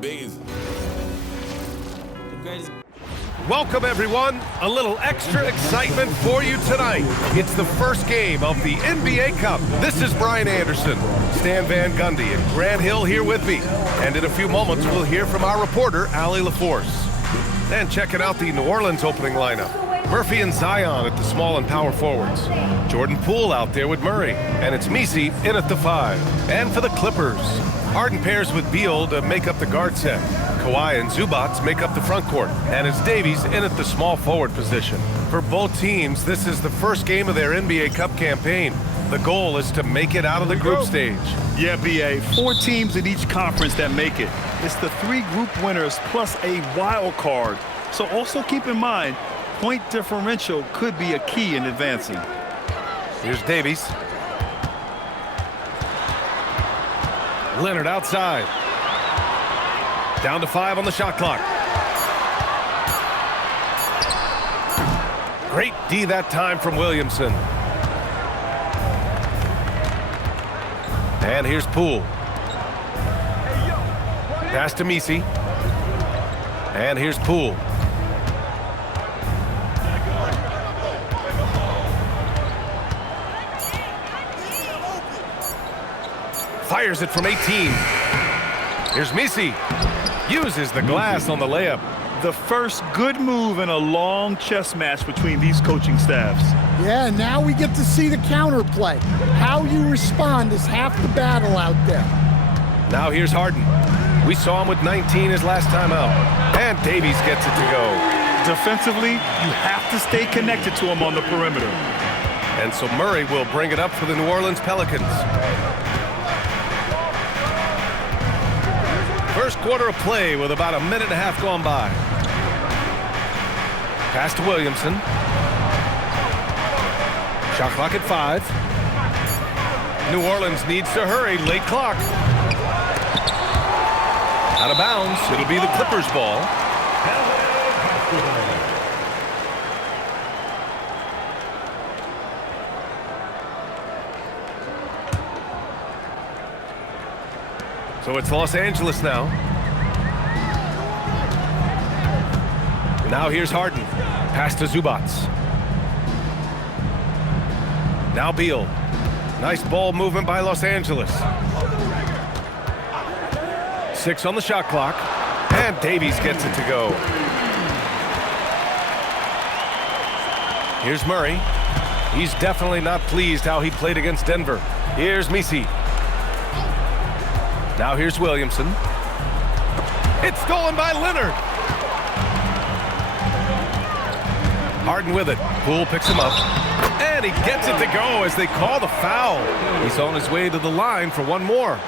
biggest. The greatest. Welcome, everyone. A little extra excitement for you tonight. It's the first game of the NBA Cup. This is Brian Anderson, Stan Van Gundy, and Grant Hill here with me. And in a few moments, we'll hear from our reporter, Allie LaForce. And checking out the New Orleans opening lineup. Murphy and Zion at the small and power forwards. Jordan Poole out there with Murray. And it's Messi in at the 5. And for the Clippers, Harden pairs with Beal to make up the guard set. Kawhi and Zubac make up the front court. And it's Davies in at the small forward position. For both teams, this is the first game of their NBA Cup campaign. The goal is to make it out of the group stage. Yeah, B.A. 4 teams in each conference that make it. It's the 3 group winners plus a wild card. So also keep in mind, point differential could be a key in advancing. Here's Davies. Leonard outside. Down to 5 on the shot clock. Great D that time from Williamson. And here's Poole. Pass to Messi. And here's Poole. Fires it from 18. Here's Messi. Uses the glass on the layup. The first good move in a long chess match between these coaching staffs. Yeah, now we get to see the counterplay. How you respond is half the battle out there. Now here's Harden. We saw him with 19 his last time out. And Davies gets it to go. Defensively, you have to stay connected to him on the perimeter. And so Murray will bring it up for the New Orleans Pelicans. First quarter of play with about a minute and a half gone by. Pass to Williamson. Shot clock at 5. New Orleans needs to hurry. Late clock. Out of bounds. It'll be the Clippers' ball. So it's Los Angeles now. Now here's Harden. Pass to Zubac. Now Beal. Nice ball movement by Los Angeles. 6 on the shot clock. And Davies gets it to go. Here's Murray. He's definitely not pleased how he played against Denver. Here's Messi. Now here's Williamson. It's stolen by Leonard. Harden with it. Poole picks him up. And he gets it to go as they call the foul. He's on his way to the line for one more.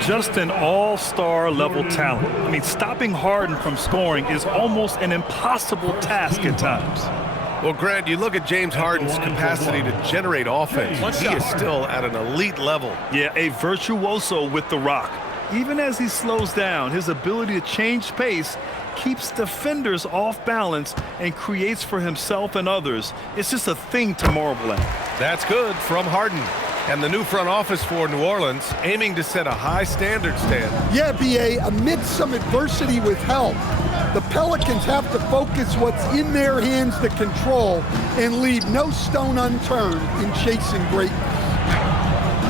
Just an all-star level talent. I mean, stopping Harden from scoring is almost an impossible task at times. Well, Grant, you look at James Harden's capacity to generate offense. He is still at an elite level. Yeah, a virtuoso with the rock. Even as he slows down, his ability to change pace keeps defenders off balance and creates for himself and others. It's just a thing to marvel at. That's good from Harden. And the new front office for New Orleans aiming to set a high standard, Stan. Yeah, B.A., amid some adversity with help, the Pelicans have to focus what's in their hands to control and leave no stone unturned in chasing greatness.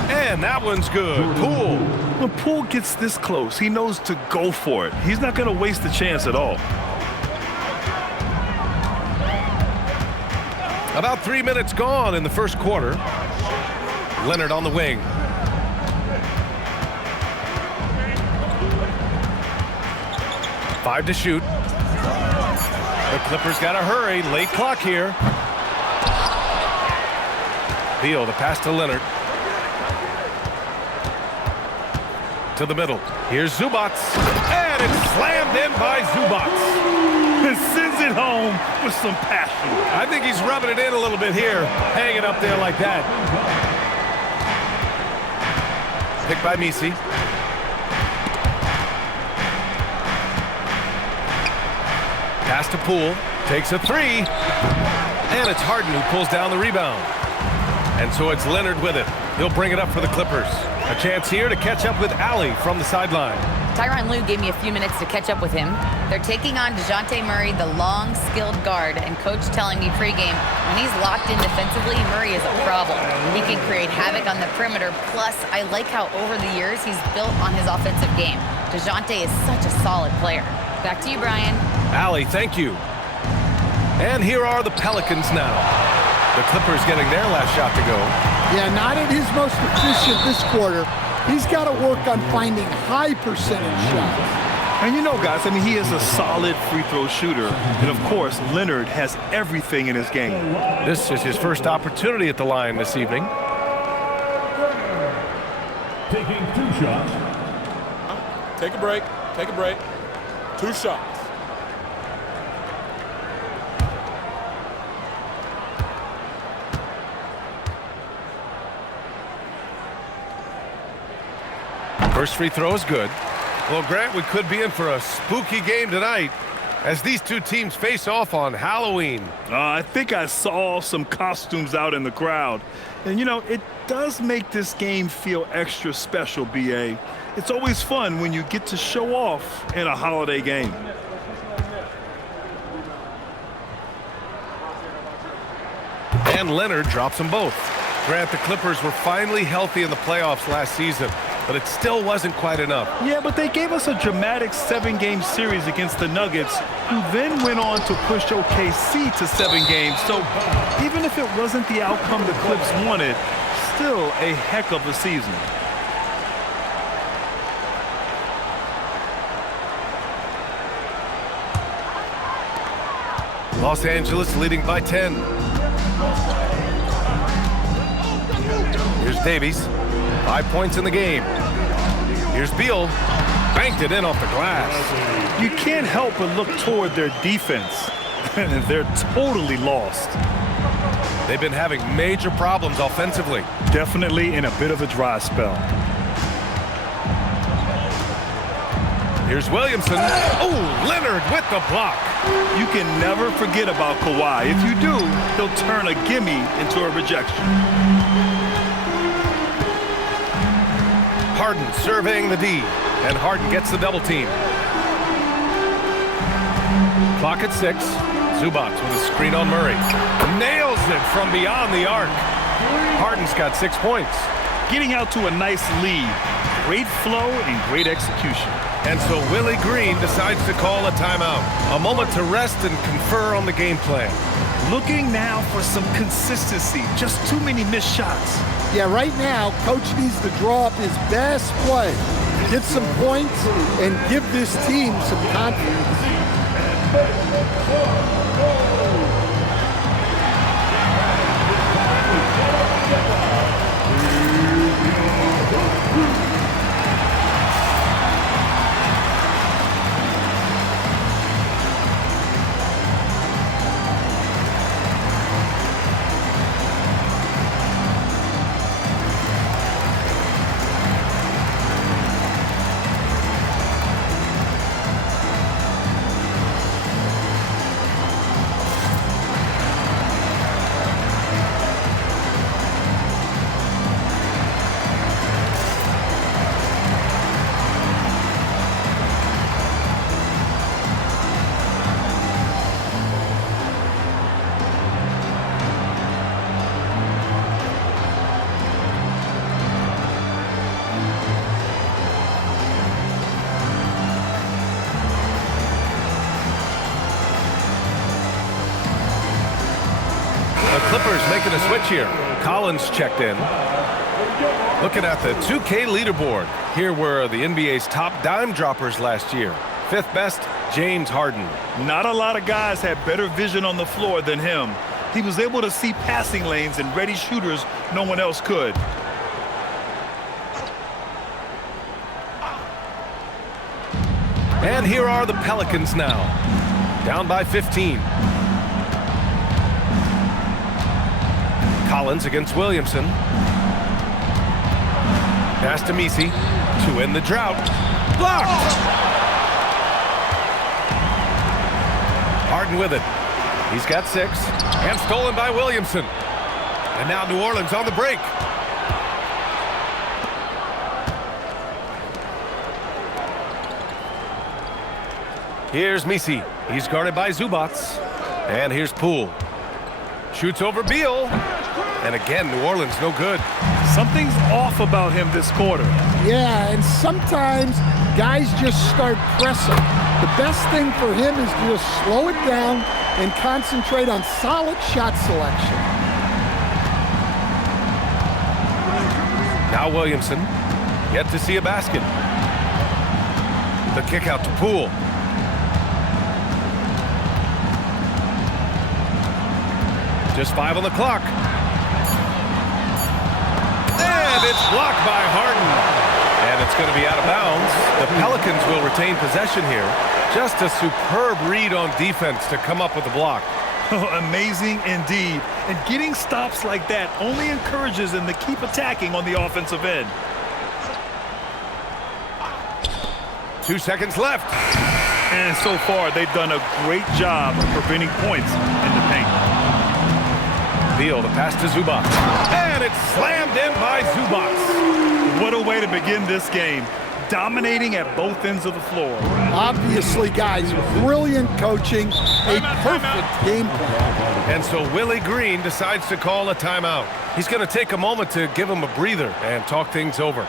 And that one's good. Poole. When Poole gets this close, he knows to go for it. He's not going to waste the chance at all. About 3 minutes gone in the first quarter. Leonard on the wing. Five to shoot. The Clippers got to hurry. Late clock here. Beal, the pass to Leonard. To the middle. Here's Zubac. And it's slammed in by Zubac. And sends it home with some passion. I think he's rubbing it in a little bit here. Hanging up there like that. Picked by Messi. Pass to Poole. Takes a 3. And it's Harden who pulls down the rebound. And so it's Leonard with it. He'll bring it up for the Clippers. A chance here to catch up with Allie from the sideline. Tyronn Lue gave me a few minutes to catch up with him. They're taking on DeJounte Murray, the long, skilled guard, and coach telling me pregame, when he's locked in defensively, Murray is a problem. He can create havoc on the perimeter, plus I like how over the years he's built on his offensive game. DeJounte is such a solid player. Back to you, Brian. Allie, thank you. And here are the Pelicans now. The Clippers getting their last shot to go. Yeah, not at his most efficient this quarter. He's got to work on finding high percentage shots. And you know, guys, I mean, he is a solid free throw shooter. And, of course, Leonard has everything in his game. This is his first opportunity at the line this evening. Taking 2 shots. Take a break. Take a break. 2 shots. First free throw is good. Well, Grant, we could be in for a spooky game tonight as these two teams face off on Halloween. I think I saw some costumes out in the crowd. And, you know, it does make this game feel extra special, B.A. It's always fun when you get to show off in a holiday game. And Leonard drops them both. Grant, the Clippers were finally healthy in the playoffs last season, but it still wasn't quite enough. Yeah, but they gave us a dramatic 7-game series against the Nuggets, who then went on to push OKC to 7 games. So even if it wasn't the outcome the Clips wanted, still a heck of a season. Los Angeles leading by 10. Here's Davies. 5 points in the game. Here's Beal. Banked it in off the glass. You can't help but look toward their defense. They're totally lost. They've been having major problems offensively. Definitely in a bit of a dry spell. Here's Williamson. Oh, Leonard with the block. You can never forget about Kawhi. If you do, he'll turn a gimme into a rejection. Harden surveying the D, and Harden gets the double team. Clock at 6. Zubac with a screen on Murray. Nails it from beyond the arc. Harden's got 6 points. Getting out to a nice lead. Great flow and great execution. And so Willie Green decides to call a timeout. A moment to rest and confer on the game plan. Looking now for some consistency. Just too many missed shots. Yeah, right now, Coach needs to draw up his best play, get some points, and give this team some confidence. Clippers making a switch here. Collins checked in. Looking at the 2K leaderboard. Here were the NBA's top dime droppers last year. 5th best, James Harden. Not a lot of guys had better vision on the floor than him. He was able to see passing lanes and ready shooters no one else could. And here are the Pelicans now. Down by 15. Collins against Williamson. Pass to Messi to end the drought. Blocked! Harden with it. He's got 6. And stolen by Williamson. And now New Orleans on the break. Here's Misi. He's guarded by Zubats. And here's Poole. Shoots over Beal. And again, New Orleans no good. Something's off about him this quarter. Yeah, and sometimes guys just start pressing. The best thing for him is to just slow it down and concentrate on solid shot selection. Now Williamson. Yet to see a basket. The kick out to Poole. Just 5 on the clock. And it's blocked by Harden. And it's going to be out of bounds. The Pelicans will retain possession here. Just a superb read on defense to come up with the block. Amazing indeed. And getting stops like that only encourages them to keep attacking on the offensive end. 2 seconds left. And so far, they've done a great job of preventing points in the paint. Beal, the pass to Zubats. And it's slammed in by Zubats. What a way to begin this game. Dominating at both ends of the floor. Obviously, guys, brilliant coaching, a perfect game plan. And so Willie Green decides to call a timeout. He's going to take a moment to give him a breather and talk things over.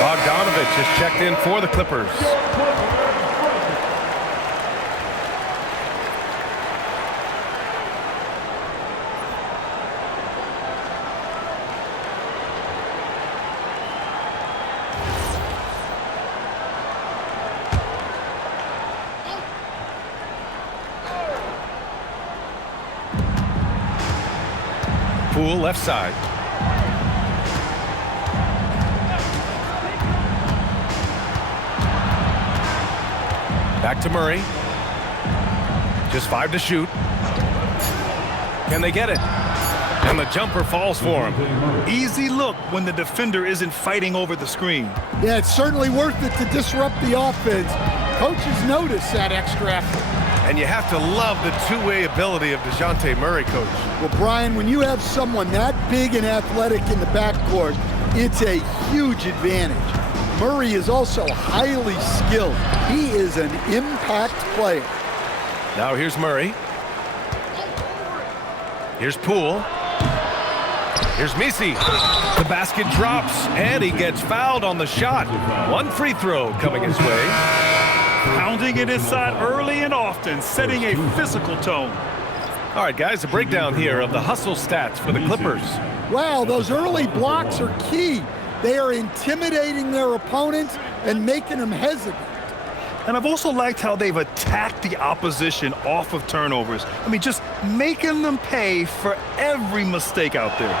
Bogdanovich has checked in for the Clippers. Poole left side. Back to Murray. Just 5 to shoot. Can they get it? And the jumper falls for him. Easy look when the defender isn't fighting over the screen. Yeah, it's certainly worth it to disrupt the offense. Coaches notice that extra effort. And you have to love the two-way ability of DeJounte Murray, Coach. Well, Brian, when you have someone that big and athletic in the backcourt, it's a huge advantage. Murray is also highly skilled. He is an impact player. Now here's Murray. Here's Poole. Here's Misi. The basket drops, and he gets fouled on the shot. One free throw coming his way. Pounding it inside early and often, setting a physical tone. All right, guys, a breakdown here of the hustle stats for the Clippers. Wow, those early blocks are key. They are intimidating their opponents and making them hesitant. And I've also liked how they've attacked the opposition off of turnovers. I mean, just making them pay for every mistake out there.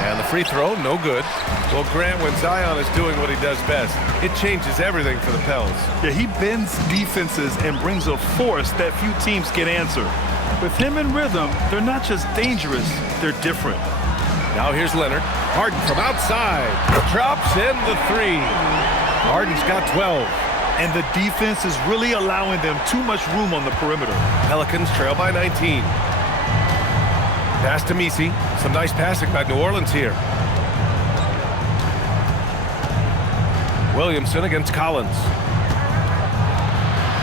And the free throw, no good. Well, Grant, when Zion is doing what he does best, it changes everything for the Pels. Yeah, he bends defenses and brings a force that few teams can answer. With him in rhythm, they're not just dangerous, they're different. Now here's Leonard. Harden from outside. Drops in the 3. Harden's got 12. And the defense is really allowing them too much room on the perimeter. Pelicans trail by 19. Pass to Misi. Some nice passing by New Orleans here. Williamson against Collins.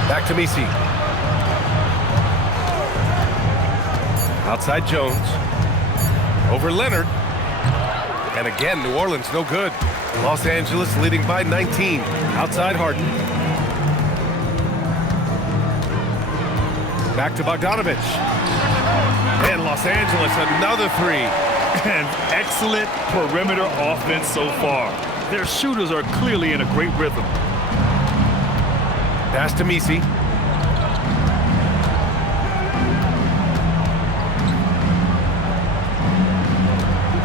Back to Misi. Outside Jones. Over Leonard. And again, New Orleans no good. Los Angeles leading by 19. Outside Harden. Back to Bogdanovich. And Los Angeles another three. And excellent perimeter offense so far. Their shooters are clearly in a great rhythm. Pass to Messi.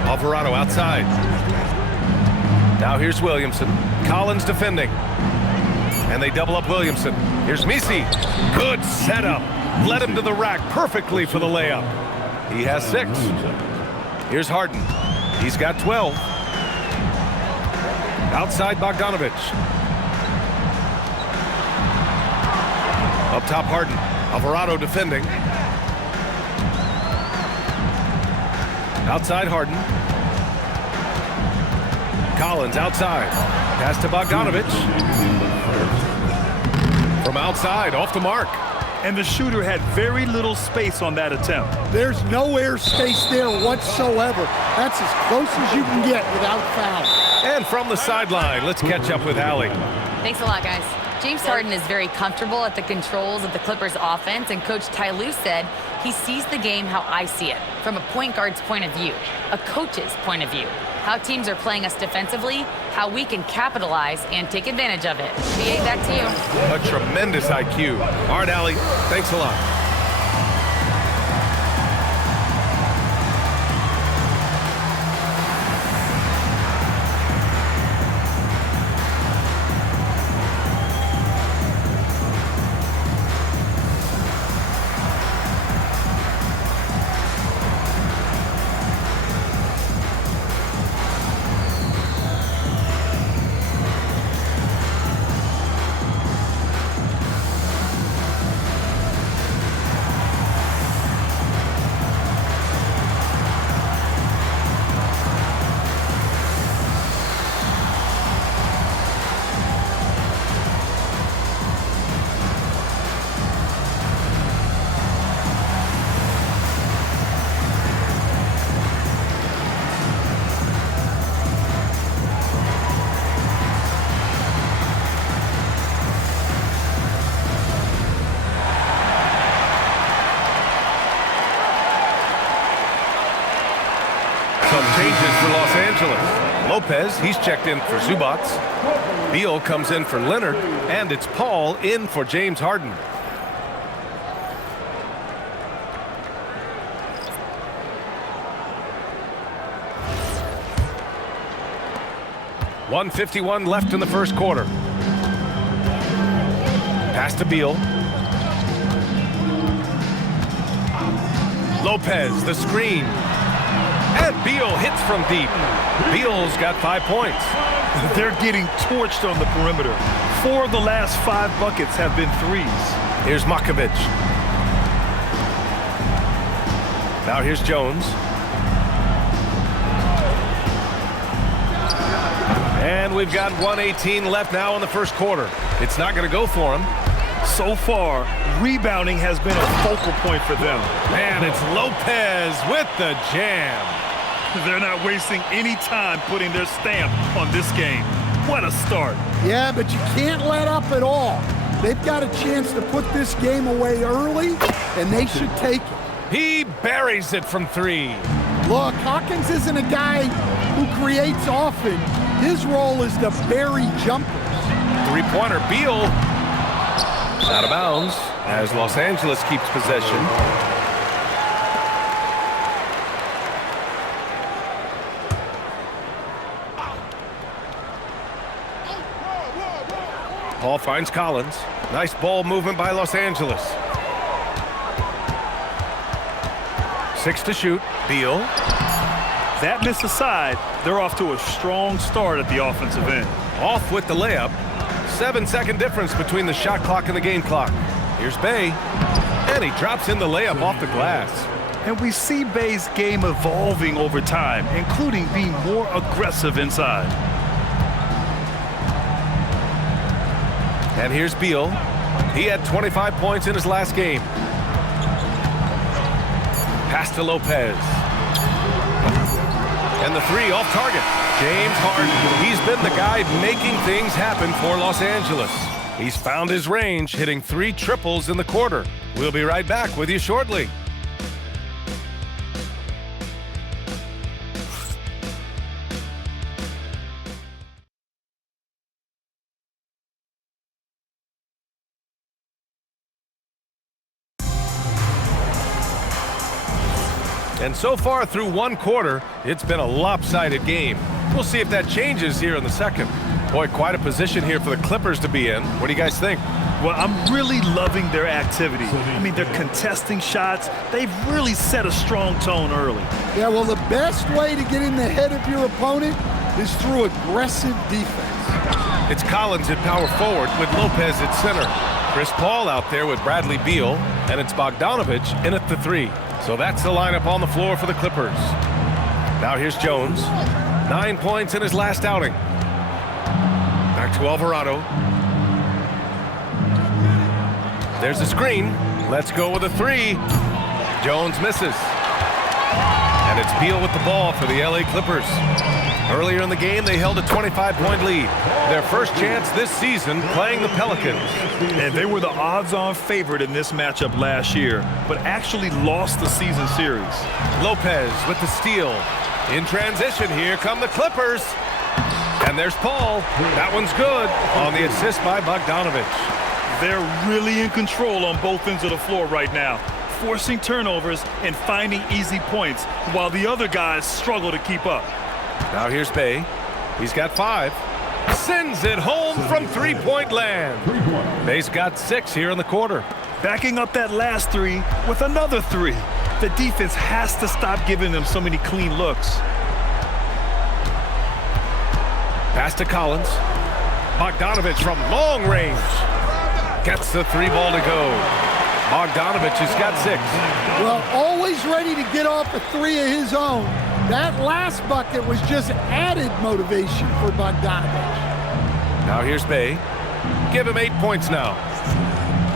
Alvarado outside. Now here's Williamson. Collins defending. And they double up Williamson. Here's Messi. Good setup. Led him to the rack perfectly for the layup. He has 6. Here's Harden. He's got 12. Outside Bogdanovich. Up top Harden. Alvarado defending. Outside Harden. Collins outside. Pass to Bogdanovich. From outside, off the mark. And the shooter had very little space on that attempt. There's no air space there whatsoever. That's as close as you can get without foul. And from the sideline, let's catch up with Allie. Thanks a lot, guys. James Harden is very comfortable at the controls of the Clippers offense, and Coach Ty Lue said he sees the game how I see it, from a point guard's point of view, a coach's point of view, how teams are playing us defensively, how we can capitalize and take advantage of it. BA, back to you. A tremendous IQ. All right, Allie, thanks a lot. Changes for Los Angeles. Lopez, he's checked in for Zubac. Beal comes in for Leonard, and it's Paul in for James Harden. .151 left in the first quarter. Pass to Beal. Lopez, the screen. And Beal hits from deep. Beal's got 5 points. They're getting torched on the perimeter. 4 of the last 5 buckets have been threes. Here's Makovic. Now here's Jones. And we've got 1:18 left now in the first quarter. It's not going to go for him. So far, rebounding has been a focal point for them. And it's Lopez with the jam. They're not wasting any time putting their stamp on this game. What a start. Yeah, but you can't let up at all. They've got a chance to put this game away early, and they should take it. He buries it from 3. Look, Hawkins isn't a guy who creates often. His role is to bury jumpers. 3-pointer, Beal. Out of bounds as Los Angeles keeps possession. Paul finds Collins. Nice ball movement by Los Angeles. 6 to shoot. Beal. That missed aside, they're off to a strong start at the offensive end. Off with the layup. 7-second difference between the shot clock and the game clock. Here's Bay. And he drops in the layup off the glass. And we see Bay's game evolving over time, including being more aggressive inside. And here's Beal. He had 25 points in his last game. Pass to Lopez. And the three off target. James Harden. He's been the guy making things happen for Los Angeles. He's found his range, hitting 3 triples in the quarter. We'll be right back with you shortly. And so far through one quarter, it's been a lopsided game. We'll see if that changes here in the second. Boy, quite a position here for the Clippers to be in. What do you guys think? Well, I'm really loving their activity. I mean, they're contesting shots. They've really set a strong tone early. Yeah, well, the best way to get in the head of your opponent is through aggressive defense. It's Collins at power forward with Lopez at center. Chris Paul out there with Bradley Beal, and it's Bogdanovich in at the 3. So that's the lineup on the floor for the Clippers. Now here's Jones. 9 points in his last outing. Back to Alvarado. There's the screen. Let's go with a 3. Jones misses. And it's Beal with the ball for the LA Clippers. Earlier in the game, they held a 25-point lead. Their first chance this season playing the Pelicans. And they were the odds-on favorite in this matchup last year, but actually lost the season series. Lopez with the steal. In transition, here come the Clippers. And there's Paul. That one's good on the assist by Bogdanovich. They're really in control on both ends of the floor right now, forcing turnovers and finding easy points while the other guys struggle to keep up. Now here's Bay. He's got 5. Sends it home from three-point land. Bay's got 6 here in the quarter. Backing up that last 3 with another 3. The defense has to stop giving them so many clean looks. Pass to Collins. Bogdanovich from long range. Gets the 3 ball to go. Bogdanovich has got 6. Well, always ready to get off a 3 of his own. That last bucket was just added motivation for Bogdanovich. Now here's Bay. Give him 8 points now.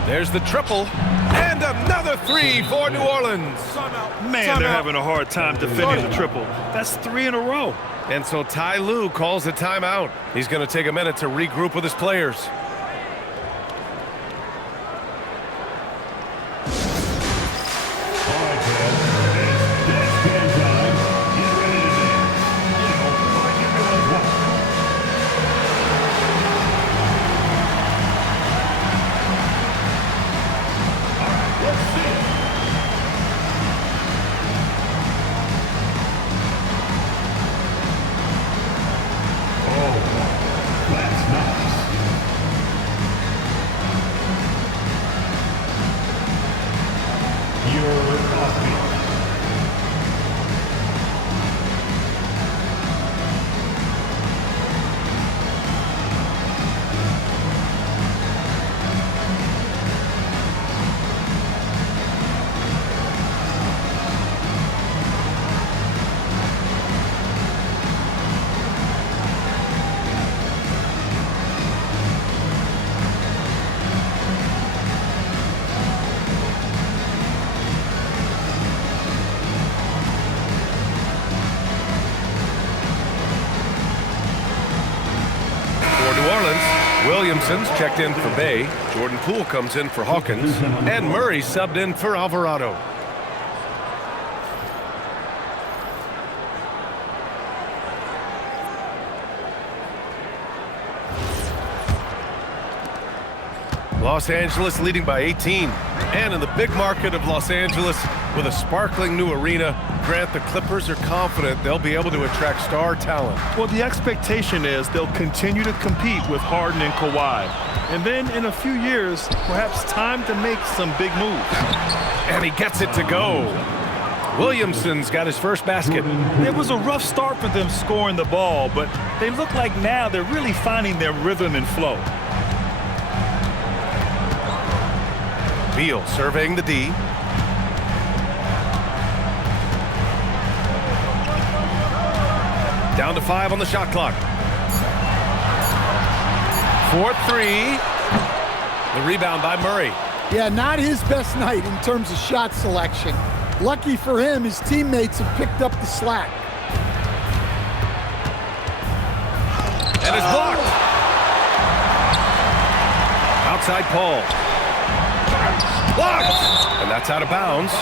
There's the triple. And another 3 for New Orleans. Man, they're having a hard time defending the triple. That's 3 in a row. And so Ty Lue calls a timeout. He's going to take a minute to regroup with his players. Williamson's checked in for Bay. Jordan Poole comes in for Hawkins. And Murray subbed in for Alvarado. Los Angeles leading by 18. And in the big market of Los Angeles, with a sparkling new arena, Grant, the Clippers are confident they'll be able to attract star talent. Well, the expectation is they'll continue to compete with Harden and Kawhi. And then in a few years, perhaps time to make some big moves. And he gets it to go. Williamson's got his first basket. It was a rough start for them scoring the ball, but they look like now they're really finding their rhythm and flow. Beal surveying the D. Down to 5 on the shot clock. 4-3. The rebound by Murray. Yeah, not his best night in terms of shot selection. Lucky for him, his teammates have picked up the slack. And it's blocked. Outside Paul. Blocked! And that's out of bounds.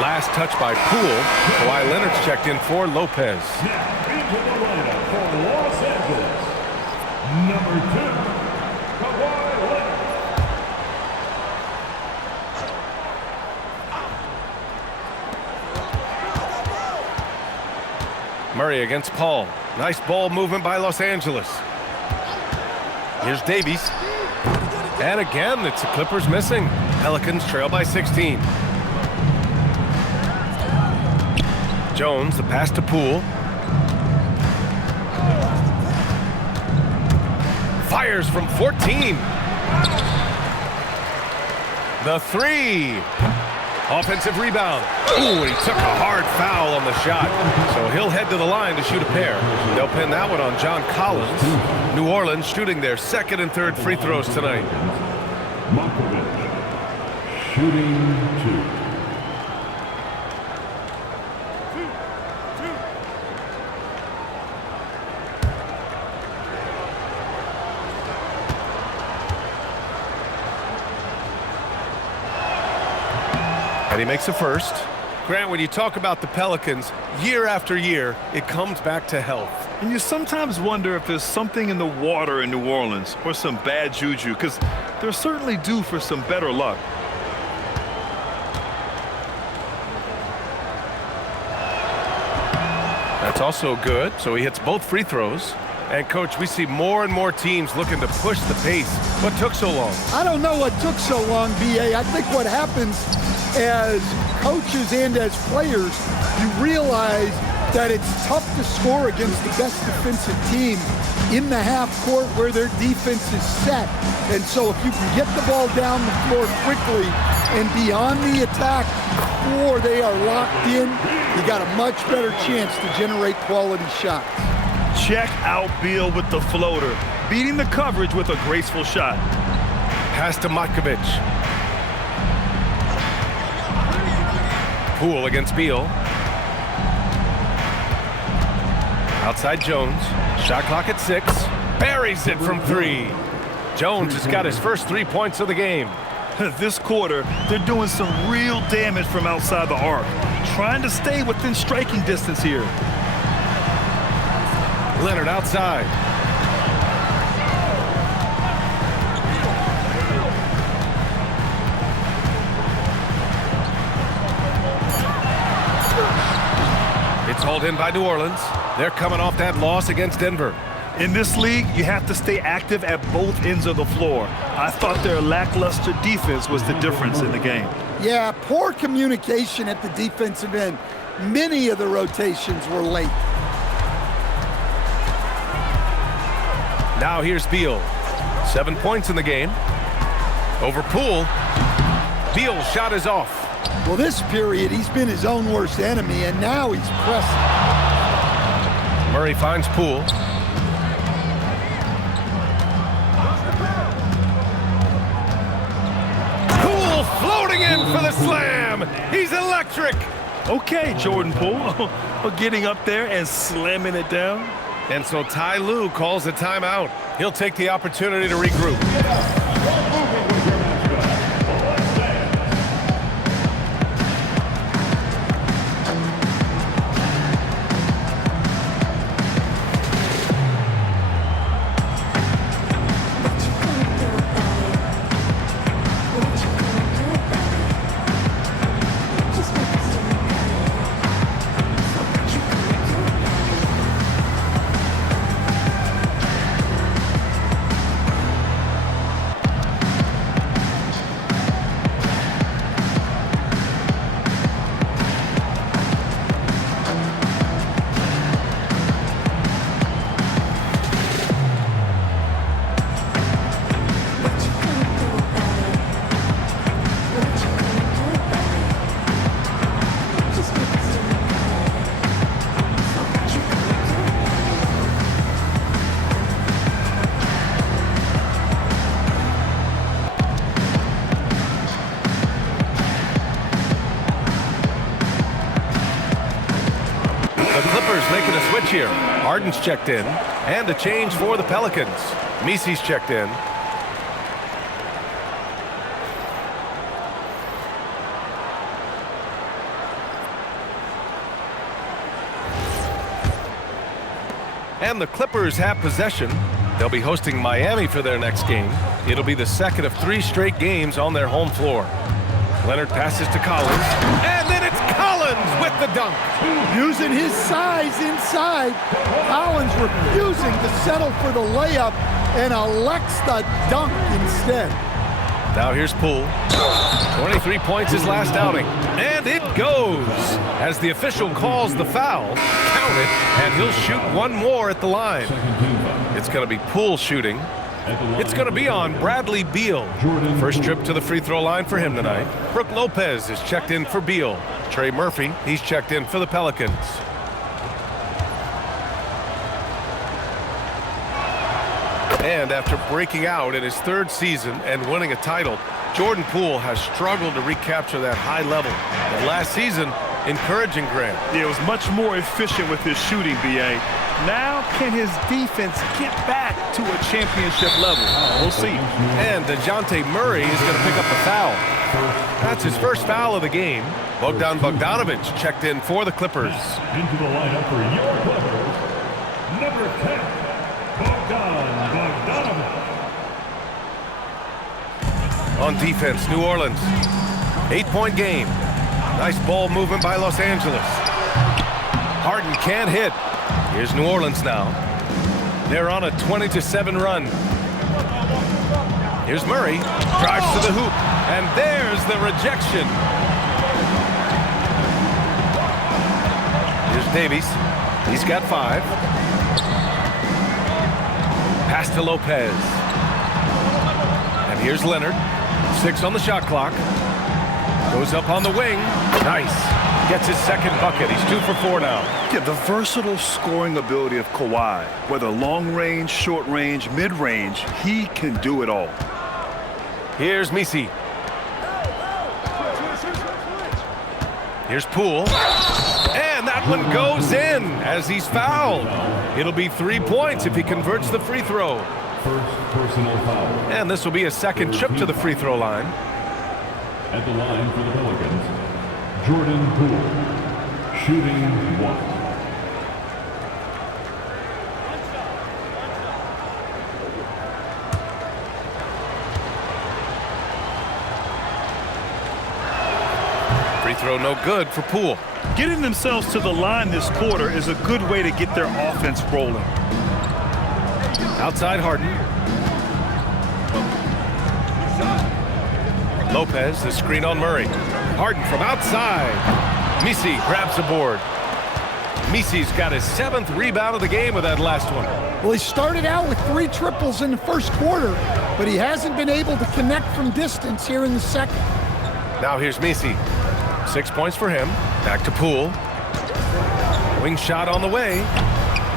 Last touch by Poole. Kawhi Leonard's checked in for Lopez. Now into the lineup for Los Angeles, number 2, Kawhi Leonard. Murray against Paul. Nice ball movement by Los Angeles. Here's Davies. And again, it's the Clippers missing. Pelicans trail by 16. Jones, the pass to Poole. Fires from 14. The three. Offensive rebound. Ooh, and he took a hard foul on the shot. So he'll head to the line to shoot a pair. They'll pin that one on John Collins. New Orleans shooting their second and third free throws tonight. Markovic, shooting 2. And he makes a first. Grant, when you talk about the Pelicans, year after year, it comes back to health. And you sometimes wonder if there's something in the water in New Orleans or some bad juju, because they're certainly due for some better luck. That's also good, so he hits both free throws. And, Coach, we see more and more teams looking to push the pace. What took so long? I don't know what took so long, B.A. I think what happens as coaches and as players, you realize that it's tough to score against the best defensive team in the half court where their defense is set. And so if you can get the ball down the floor quickly and be on the attack before they are locked in, you got a much better chance to generate quality shots. Check out Beal with the floater, beating the coverage with a graceful shot. Pass to Markovic. Poole against Beal. Outside Jones. Shot clock at 6. Buries it from 3. Jones has got his first 3 points of the game. This quarter, they're doing some real damage from outside the arc, trying to stay within striking distance here. Leonard outside. It's hauled in by New Orleans. They're coming off that loss against Denver. In this league, you have to stay active at both ends of the floor. I thought their lackluster defense was the difference in the game. Yeah, poor communication at the defensive end. Many of the rotations were late. Now here's Beal. 7 points in the game. Over Poole. Beal's shot is off. Well, this period, he's been his own worst enemy, and now he's pressing. Murray finds Poole. Poole floating in for the slam. He's electric. Okay, Jordan Poole, getting up there and slamming it down. And so Ty Lue calls a timeout. He'll take the opportunity to regroup. The Clippers making a switch here. Harden's checked in. And a change for the Pelicans. Misi's checked in. And the Clippers have possession. They'll be hosting Miami for their next game. It'll be the second of 3 straight games on their home floor. Leonard passes to Collins. And then it's Collins with the dunk. Using his size inside. Collins refusing to settle for the layup and elects the dunk instead. Now here's Poole. 23 points his last outing. And it goes. As the official calls the foul, count it, and he'll shoot one more at the line. It's going to be Poole shooting. It's going to be on Bradley Beal. First trip to the free throw line for him tonight. Brook Lopez is checked in for Beal. Trey Murphy, he's checked in for the Pelicans. And after breaking out in his 3rd season and winning a title, Jordan Poole has struggled to recapture that high level. But last season, encouraging Grant. Yeah, it was much more efficient with his shooting, B.A. Now, can his defense get back to a championship level? We'll see. And DeJounte Murray is going to pick up the foul. That's his first foul of the game. Bogdan Bogdanovic checked in for the Clippers. Into the lineup for your Clippers, number 10, Bogdan Bogdanovic. On defense, New Orleans. 8-point game. Nice ball movement by Los Angeles. Harden can't hit. Here's New Orleans now. They're on a 20-7 run. Here's Murray. Drives to the hoop. And there's the rejection. Here's Davies. He's got 5. Pass to Lopez. And here's Leonard. 6 on the shot clock. Goes up on the wing. Nice. Gets his second bucket. He's 2 for 4 now. Yeah, the versatile scoring ability of Kawhi, whether long range, short range, mid range, he can do it all. Here's Misi. Here's Poole. And that one goes in as he's fouled. It'll be 3 points if he converts the free throw. First personal foul. And this will be a second trip to the free throw line. At the line for the Pelicans, Jordan Poole, shooting 1. Free throw no good for Poole. Getting themselves to the line this quarter is a good way to get their offense rolling. Outside Harden. Lopez, the screen on Murray. Harden from outside. Misi grabs the board. Misi's got his 7th rebound of the game with that last one. Well, he started out with 3 triples in the first quarter, but he hasn't been able to connect from distance here in the second. Now here's Misi. 6 points for him. Back to Poole. Wing shot on the way.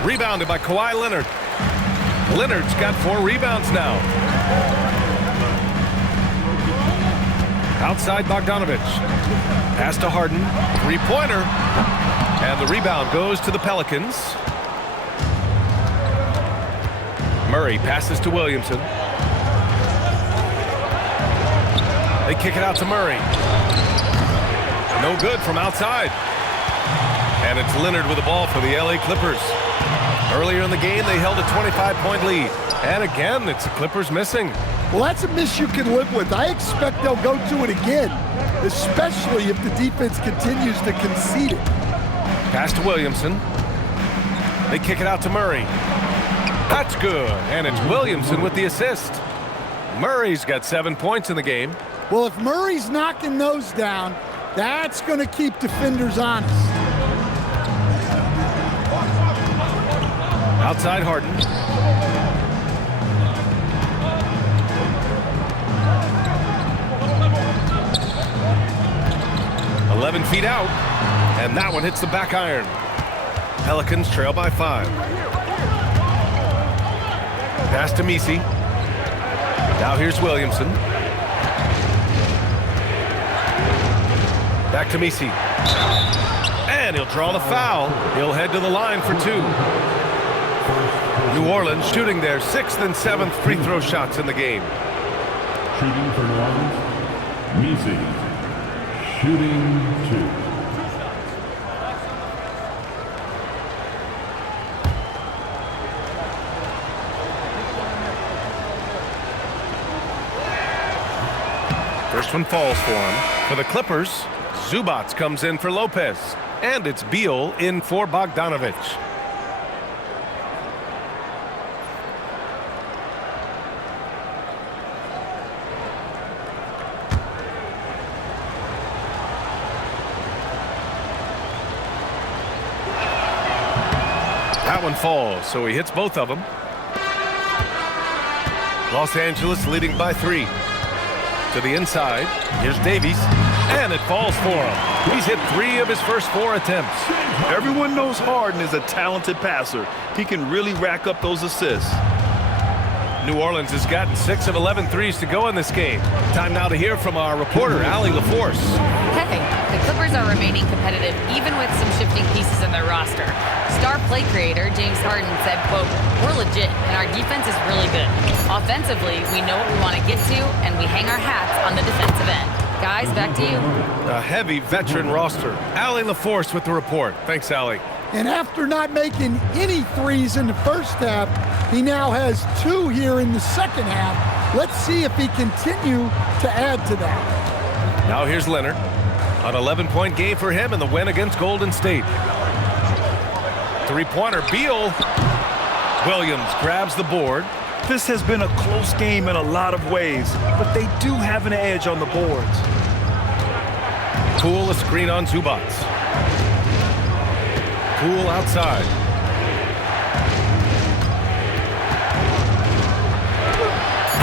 Rebounded by Kawhi Leonard. Leonard's got 4 rebounds now. Outside Bogdanovic. Pass to Harden. 3-pointer. And the rebound goes to the Pelicans. Murray passes to Williamson. They kick it out to Murray. No good from outside. And it's Leonard with the ball for the LA Clippers. Earlier in the game, they held a 25-point lead. And again, it's the Clippers missing. Well, that's a miss you can live with. I expect they'll go to it again, especially if the defense continues to concede it. Pass to Williamson. They kick it out to Murray. That's good. And it's Williamson with the assist. Murray's got 7 points in the game. Well, if Murray's knocking those down, that's going to keep defenders honest. Outside Harden. "11 feet out, and that one hits the back iron. Pelicans trail by 5. Pass to Misi. Now here's Williamson. Back to Misi. And he'll draw the foul. He'll head to the line for 2. New Orleans shooting their 6th and 7th free throw shots in the game. Shooting for New Orleans, Measy. Shooting 2. First one falls for him. For the Clippers, Zubats comes in for Lopez. And it's Beal in for Bogdanovich. That one falls, so he hits both of them. Los Angeles leading by 3. To the inside, here's Davies, and it falls for him. He's hit 3 of his first 4 attempts. Everyone knows Harden is a talented passer. He can really rack up those assists. New Orleans has gotten 6 of 11 threes to go in this game. Time now to hear from our reporter, Allie LaForce. Hey, the Clippers are remaining competitive even with some shifting pieces in their roster. Star play creator James Harden said, quote, "We're legit and our defense is really good. Offensively, we know what we want to get to and we hang our hats on the defensive end." Guys, back to you. A heavy veteran roster. Allie LaForce with the report. Thanks, Allie. And after not making any threes in the first half, he now has 2 here in the second half. Let's see if he continue to add to that. Now here's Leonard. An 11-point game for him in the win against Golden State. Three-pointer, Beal. Williams grabs the board. This has been a close game in a lot of ways, but they do have an edge on the boards. Poole a screen on Zubats. Poole outside.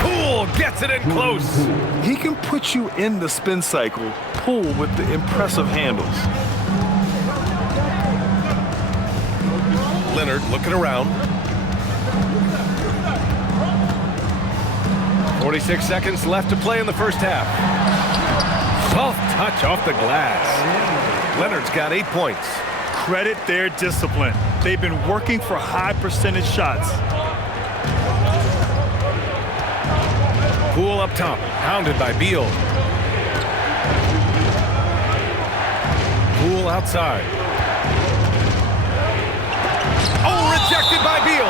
Poole gets it in close. He can put you in the spin cycle, Poole with the impressive handles. Leonard looking around. 46 seconds left to play in the first half. Soft touch off the glass. Leonard's got 8 points. Credit their discipline. They've been working for high percentage shots. Poole up top, pounded by Beal. Poole outside. Oh, rejected by Beal.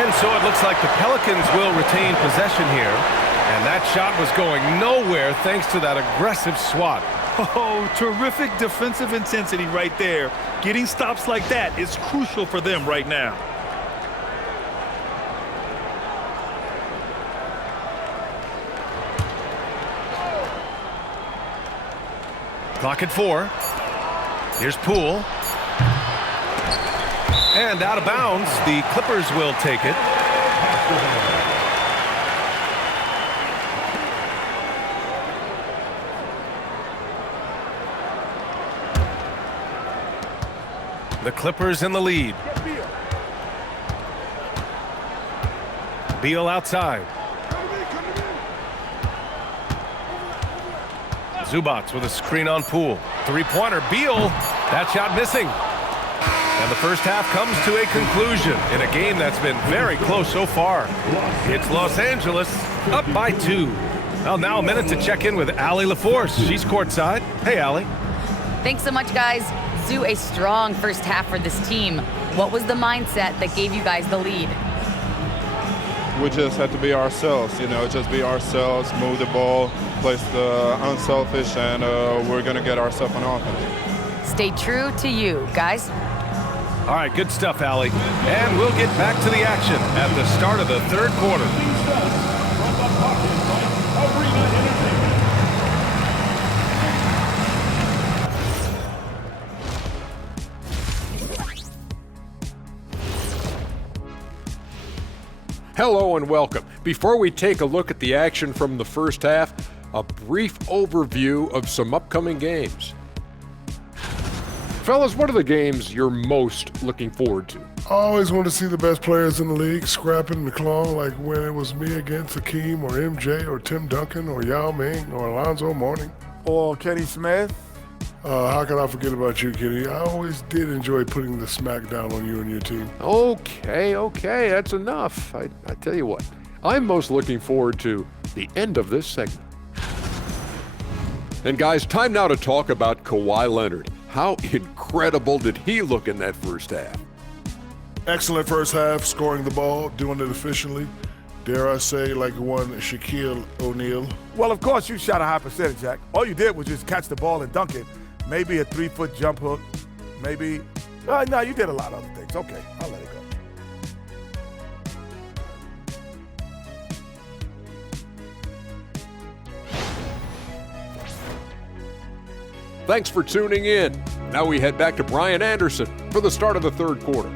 And so it looks like the Pelicans will retain possession here. And that shot was going nowhere thanks to that aggressive swat. Oh, terrific defensive intensity right there. Getting stops like that is crucial for them right now. Clock at 4. Here's Poole. And out of bounds, the Clippers will take it. The Clippers in the lead. Beal outside. Zubats with a screen on Poole. Three-pointer, Beal. That shot missing. And the first half comes to a conclusion in a game that's been very close so far. It's Los Angeles up by 2. Well, now a minute to check in with Allie LaForce. She's courtside. Hey, Allie. Thanks so much, guys. Zoo, a strong first half for this team. What was the mindset that gave you guys the lead? We just have to be ourselves, just be ourselves, move the ball, play the unselfish, and we're going to get ourselves on offense. Stay true to you, guys. All right, good stuff, Allie. And we'll get back to the action at the start of the third quarter. Hello and welcome. Before we take a look at the action from the first half, a brief overview of some upcoming games. Fellas, what are the games you're most looking forward to? I always want to see the best players in the league scrapping and clawing, like when it was me against Hakeem or MJ or Tim Duncan or Yao Ming or Alonzo Mourning. Or Kenny Smith, How can I forget about you, Kenny? I always did enjoy putting the smack down on you and your team. Okay, that's enough. I tell you what, I'm most looking forward to the end of this segment. And guys, time now to talk about Kawhi Leonard. How incredible did he look in that first half? Excellent first half, scoring the ball, doing it efficiently. Dare I say, like one Shaquille O'Neal. Well, of course, you shot a high percentage, Jack. All you did was just catch the ball and dunk it. Maybe a 3-foot jump hook. Maybe. No, you did a lot of other things. Okay, I'll let it go. Thanks for tuning in. Now we head back to Brian Anderson for the start of the third quarter.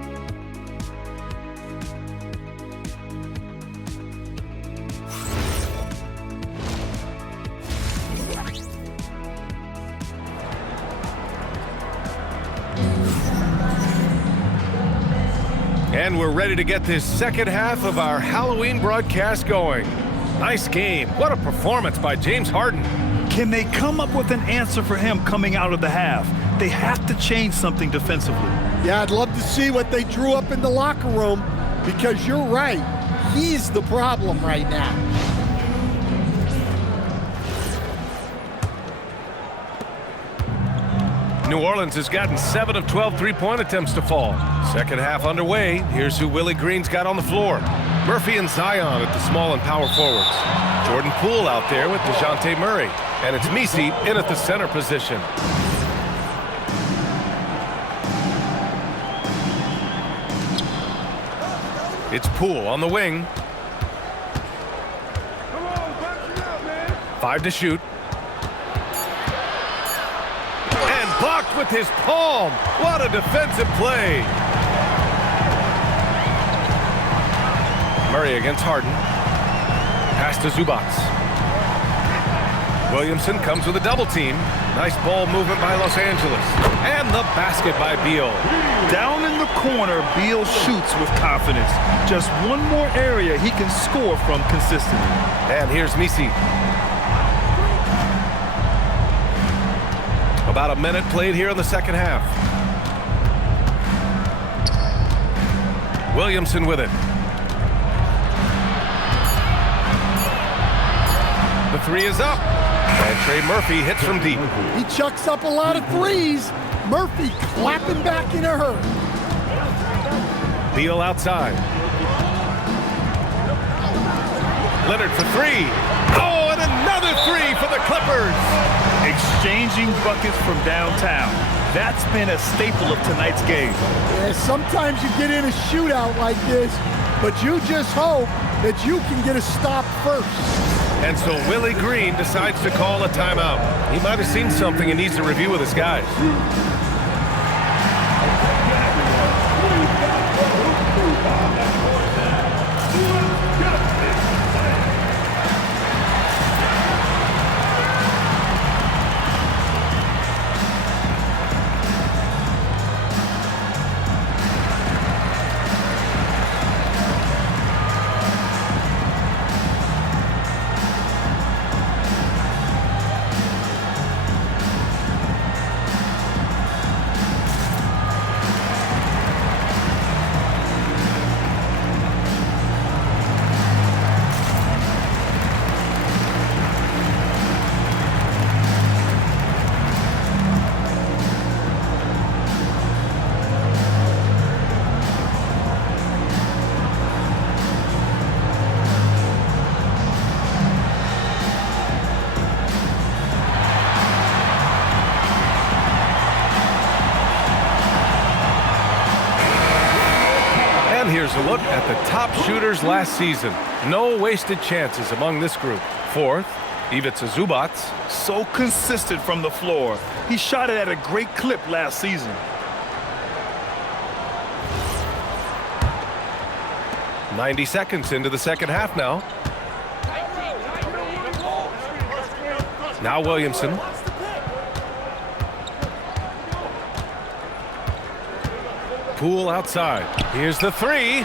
And we're ready to get this second half of our Halloween broadcast going. Nice game. What a performance by James Harden. Can they come up with an answer for him coming out of the half? They have to change something defensively. Yeah, I'd love to see what they drew up in the locker room, because you're right. He's the problem right now. New Orleans has gotten 7 of 12 three-point attempts to fall. Second half underway. Here's who Willie Green's got on the floor. Murphy and Zion at the small and power forwards. Jordan Poole out there with DeJounte Murray. And it's Misi in at the center position. It's Poole on the wing. 5 to shoot. And blocked with his palm. What a defensive play. Murray against Harden. Pass to Zubats. Williamson comes with a double team. Nice ball movement by Los Angeles. And the basket by Beal. Down in the corner, Beal shoots with confidence. Just one more area he can score from consistently. And here's Misi. About a minute played here in the second half. Williamson with it. The three is up. And Trey Murphy hits from deep. He chucks up a lot of threes. Murphy clapping back in a hurry. Beal outside. Leonard for three. Oh, and another three for the Clippers. Exchanging buckets from downtown. That's been a staple of tonight's game. Yeah, sometimes you get in a shootout like this, but you just hope that you can get a stop first. And so Willie Green decides to call a timeout. He might have seen something and needs to review with his guys. Here's a look at the top shooters last season. No wasted chances among this group. Fourth, Ivica Zubats. So consistent from the floor. He shot it at a great clip last season. "90 seconds into the second half now. Now Williamson. Poole outside. Here's the three.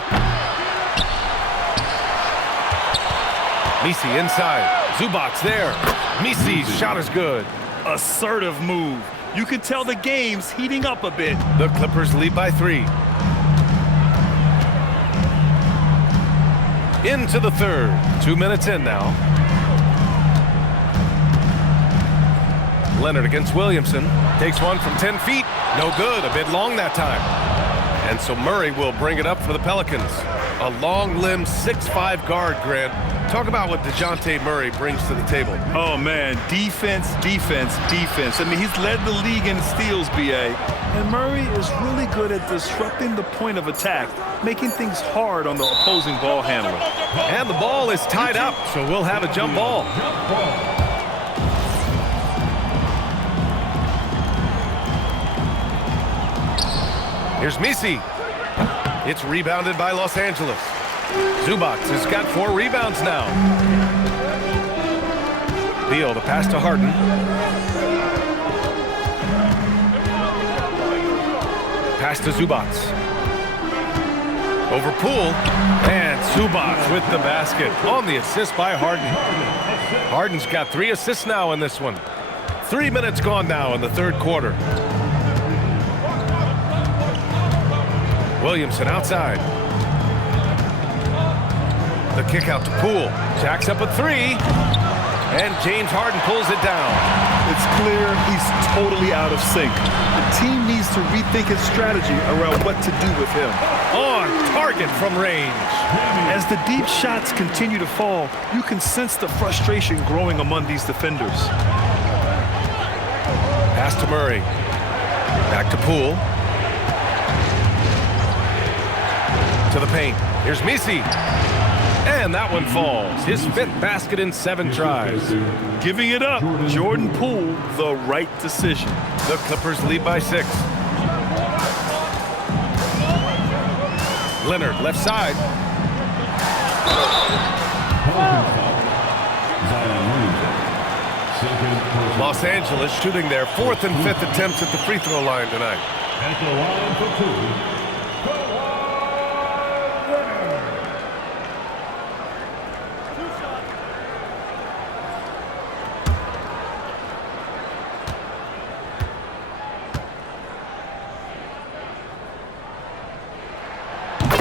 Misi inside. Zubats there. Misi's shot is good. Assertive move. You can tell the game's heating up a bit. The Clippers lead by 3. Into the third. 2 minutes in now. Leonard against Williamson. Takes one from 10 feet. No good. A bit long that time. And so Murray will bring it up for the Pelicans. A long-limbed 6'5" guard, Grant. Talk about what DeJounte Murray brings to the table. Oh, man. Defense, defense, defense. I mean, he's led the league in steals, B.A. And Murray is really good at disrupting the point of attack, making things hard on the opposing ball handler. And the ball is tied up, so we'll have a jump ball. Here's Misi. It's rebounded by Los Angeles. Zubac has got 4 rebounds now. Beal, the pass to Harden. Pass to Zubac. Over Poole. And Zubac with the basket on the assist by Harden. Harden's got 3 assists now in this one. 3 minutes gone now in the third quarter. Williamson outside. The kick out to Poole. Jacks up a 3. And James Harden pulls it down. It's clear he's totally out of sync. The team needs to rethink its strategy around what to do with him. On target from range. As the deep shots continue to fall, you can sense the frustration growing among these defenders. Pass to Murray. Back to Poole. To the paint. Here's Misi. And that one falls. His 5th basket in 7 tries. Giving it up. Jordan Poole, the right decision. The Clippers lead by 6. Leonard, left side. Los Angeles shooting their 4th and 5th attempts at the free throw line tonight. At the line for 2.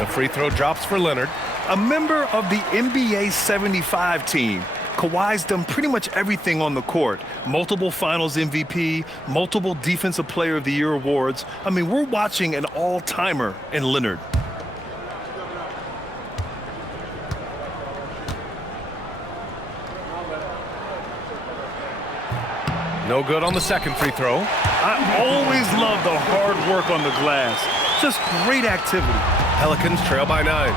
Free throw drops for Leonard. A member of the NBA 75 team. Kawhi's done pretty much everything on the court. Multiple Finals MVP, multiple Defensive Player of the Year awards. I mean, we're watching an all-timer in Leonard. No good on the second free throw. I always love the hard work on the glass. Just great activity. Pelicans trail by 9.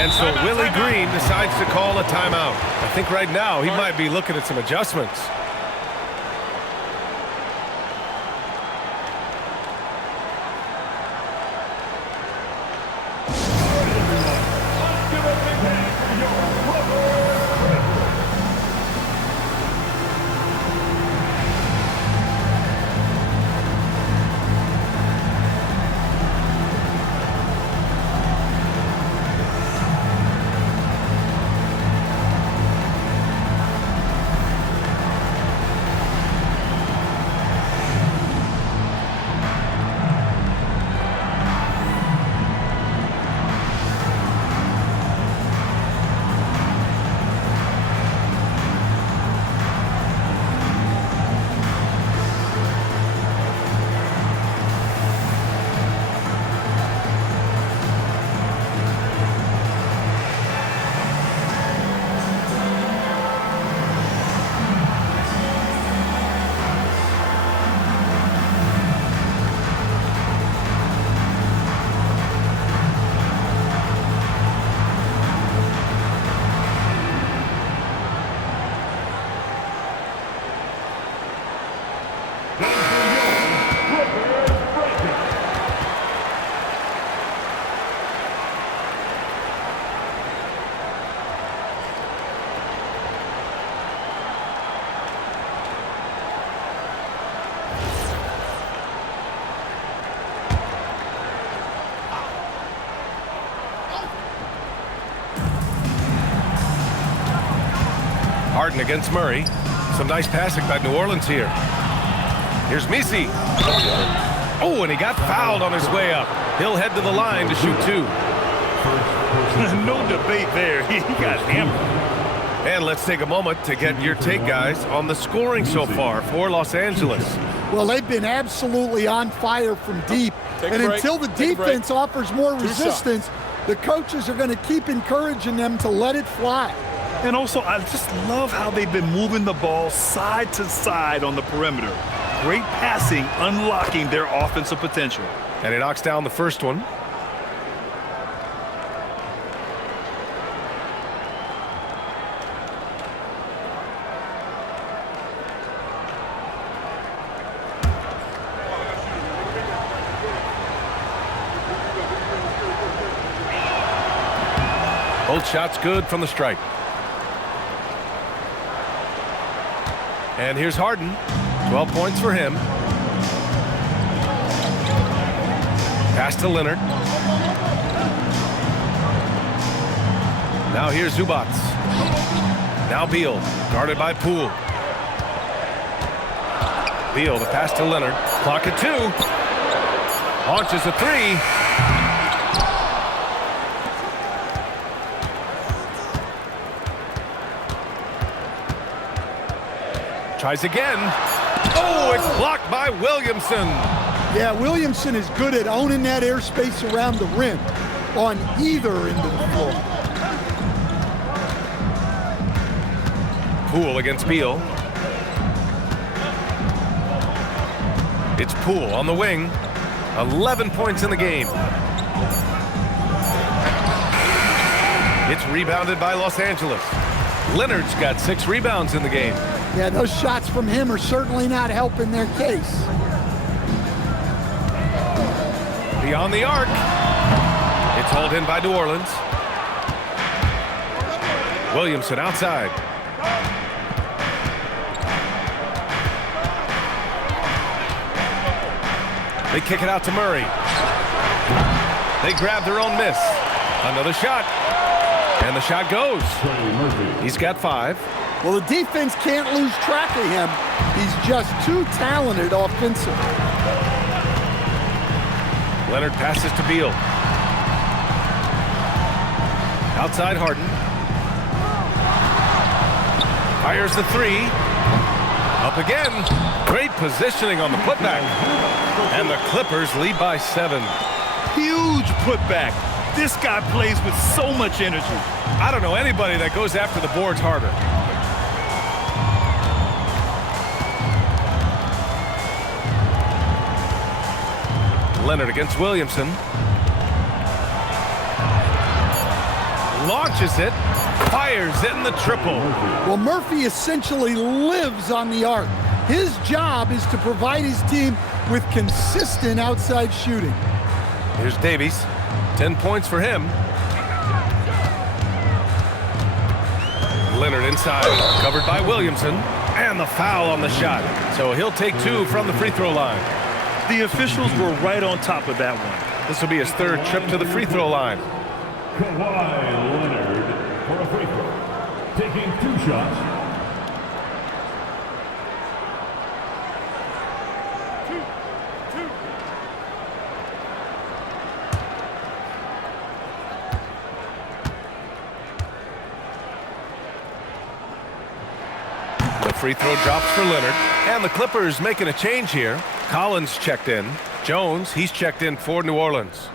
And so Willie Green decides to call a timeout. I think right now he might be looking at some adjustments. Harden against Murray. Some nice passing by New Orleans here. Here's Misi. Oh, and he got fouled on his way up. He'll head to the line to shoot 2. No debate there. He got hammered. And let's take a moment to get your take, guys, on the scoring so far for Los Angeles. Well, they've been absolutely on fire from deep. And until the defense offers more resistance, the coaches are going to keep encouraging them to let it fly. And also, I just love how they've been moving the ball side to side on the perimeter. Great passing, unlocking their offensive potential. And he knocks down the first one. Both shots good from the stripe. And here's Harden. 12 points for him. Pass to Leonard. Now here's Zubats. Now Beal, guarded by Poole. Beal, the pass to Leonard. Clock at 2. Launches a 3. Tries again. Oh, it's blocked by Williamson. Yeah, Williamson is good at owning that airspace around the rim on either end of the floor. Poole against Beal. It's Poole on the wing. 11 points in the game. It's rebounded by Los Angeles. Leonard's got 6 rebounds in the game. Yeah, those shots from him are certainly not helping their case. Beyond the arc. It's hauled in by New Orleans. Williamson outside. They kick it out to Murray. They grab their own miss. Another shot. And the shot goes. He's got 5. Well, the defense can't lose track of him. He's just too talented offensively. Leonard passes to Beal. Outside Harden. Fires the 3. Up again. Great positioning on the putback. And the Clippers lead by 7. Huge putback. This guy plays with so much energy. I don't know anybody that goes after the boards harder. Leonard against Williamson. Launches it. Fires it in the triple. Well, Murphy essentially lives on the arc. His job is to provide his team with consistent outside shooting. Here's Davies. 10 points for him. Leonard inside. Covered by Williamson. And the foul on the shot. So he'll take 2 from the free throw line. The officials were right on top of that one. This will be his 3rd trip to the free throw line. Kawhi Leonard for a free throw. Taking 2 shots. The free throw drops for Leonard. And the Clippers making a change here. Collins checked in. Jones, he's checked in for New Orleans.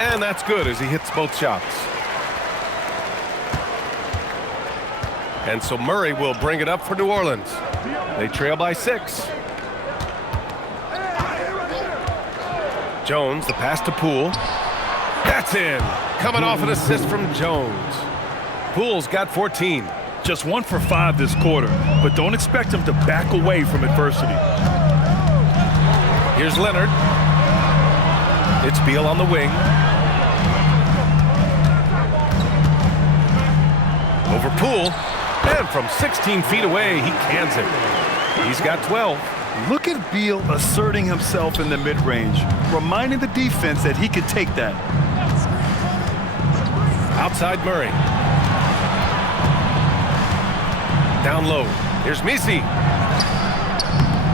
And that's good as he hits both shots. And so Murray will bring it up for New Orleans. They trail by 6. Jones, the pass to Poole. That's in. Coming off an assist from Jones. Poole's got 14. Just 1 for 5 this quarter, but don't expect him to back away from adversity. Here's Leonard. It's Beal on the wing. Over Poole. And from 16 feet away, he cans it. He's got 12. Look at Beal asserting himself in the mid-range, reminding the defense that he could take that. Outside Murray. Down low. Here's Misi.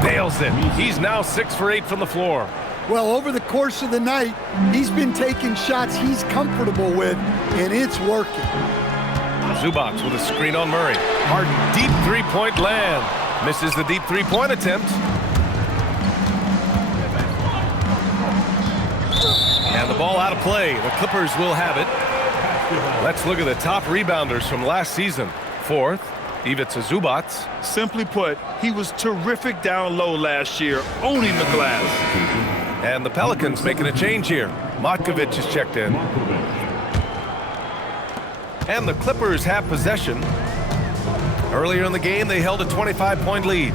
Nails it. He's now 6 for 8 from the floor. Well, over the course of the night, he's been taking shots he's comfortable with, and it's working. Zubac with a screen on Murray. Harden, deep three-point land. Misses the deep three-point attempt. And the ball out of play. The Clippers will have it. Let's look at the top rebounders from last season. Fourth, Ivica Zubac. Simply put, he was terrific down low last year, owning the glass. And the Pelicans making a change here. Matkovic is checked in. And the Clippers have possession. Earlier in the game, they held a 25-point lead.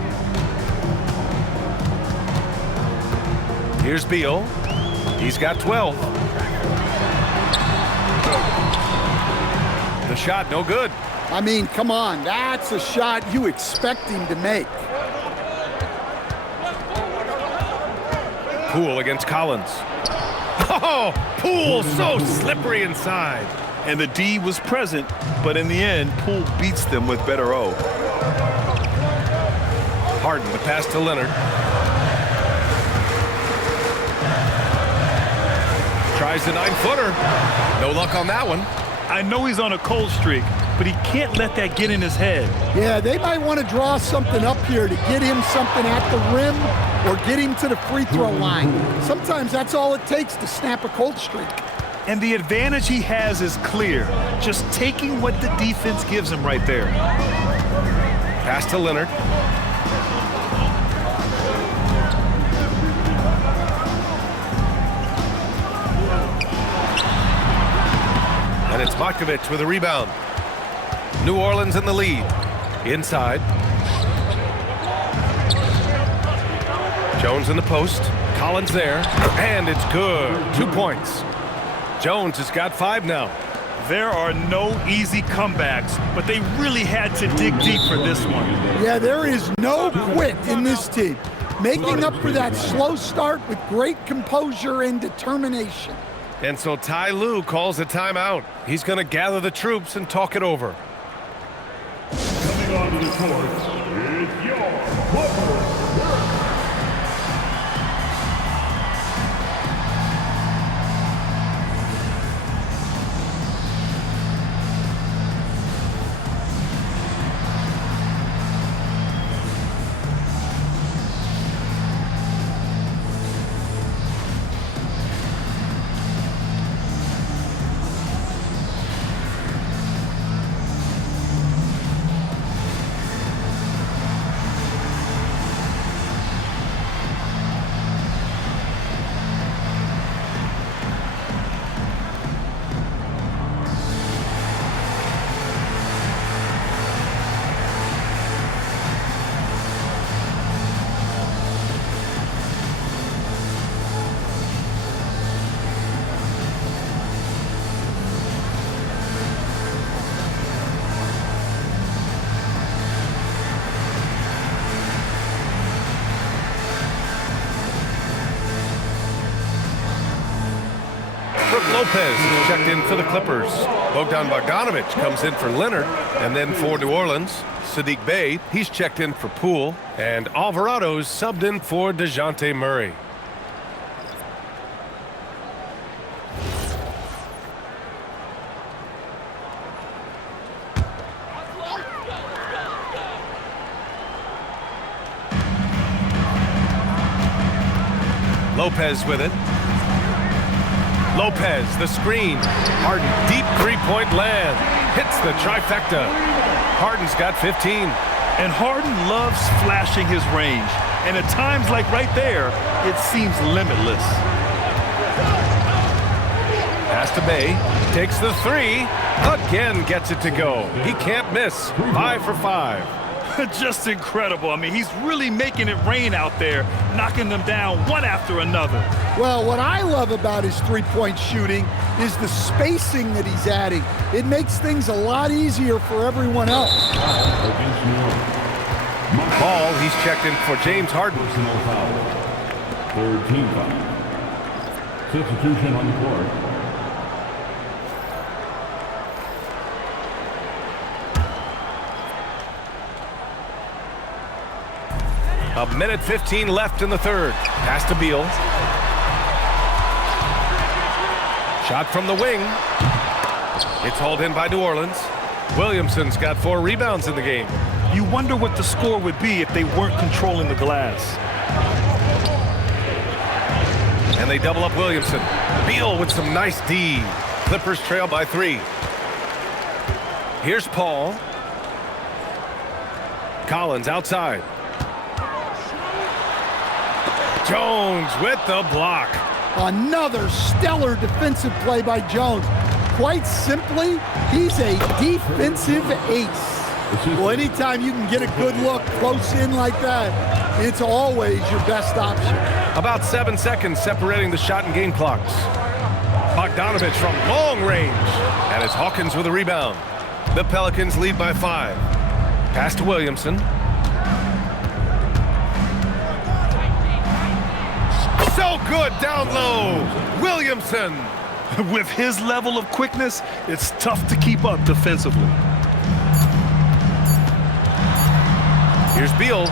Here's Beal. He's got 12. The shot, no good. I mean, come on, that's a shot you expect him to make. Poole against Collins. Oh, Poole so slippery inside. And the D was present, but in the end, Poole beats them with better O. Harden, the pass to Leonard. Tries the 9-footer. No luck on that one. I know he's on a cold streak, but he can't let that get in his head. Yeah, they might want to draw something up here to get him something at the rim or get him to the free throw line. Sometimes that's all it takes to snap a cold streak. And the advantage he has is clear. Just taking what the defense gives him right there. Pass to Leonard. And it's Matkovic with a rebound. New Orleans in the lead. Inside. Jones in the post. Collins there. And it's good. 2 points. Jones has got 5 now. There are no easy comebacks, but they really had to dig deep for this one. Yeah, there is no quit in this team. Making up for that slow start with great composure and determination. And so Ty Lue calls a timeout. He's going to gather the troops and talk it over. Coming onto the court is your Clippers. Lopez is checked in for the Clippers. Bogdan Bogdanovic comes in for Leonard. And then for New Orleans, Sadiq Bey, he's checked in for Poole. And Alvarado's subbed in for DeJounte Murray. Lopez with it. Lopez, the screen. Harden, deep three-point land. Hits the trifecta. Harden's got 15. And Harden loves flashing his range. And at times like right there, it seems limitless. Pass to Bey. Takes the 3. Again gets it to go. He can't miss. 5 for 5. Just incredible. I mean, he's really making it rain out there, knocking them down one after another. Well, what I love about his three-point shooting is the spacing that he's adding. It makes things a lot easier for everyone else. Ball, he's checked in for James Harden. Personal foul. Third team foul. Substitution on the court. A minute 15 left in the third. Pass to Beal. Shot from the wing. It's hauled in by New Orleans. Williamson's got 4 rebounds in the game. You wonder what the score would be if they weren't controlling the glass. And they double up Williamson. Beal with some nice D. Clippers trail by 3. Here's Paul. Collins outside. Jones with the block. Another stellar defensive play by Jones. Quite simply, he's a defensive ace. Well, anytime you can get a good look close in like that, it's always your best option. About 7 seconds separating the shot and game clocks. Bogdanovich from long range. And it's Hawkins with a rebound. The Pelicans lead by 5. Pass to Williamson. So good down low. Williamson. With his level of quickness, it's tough to keep up defensively. Here's Beal.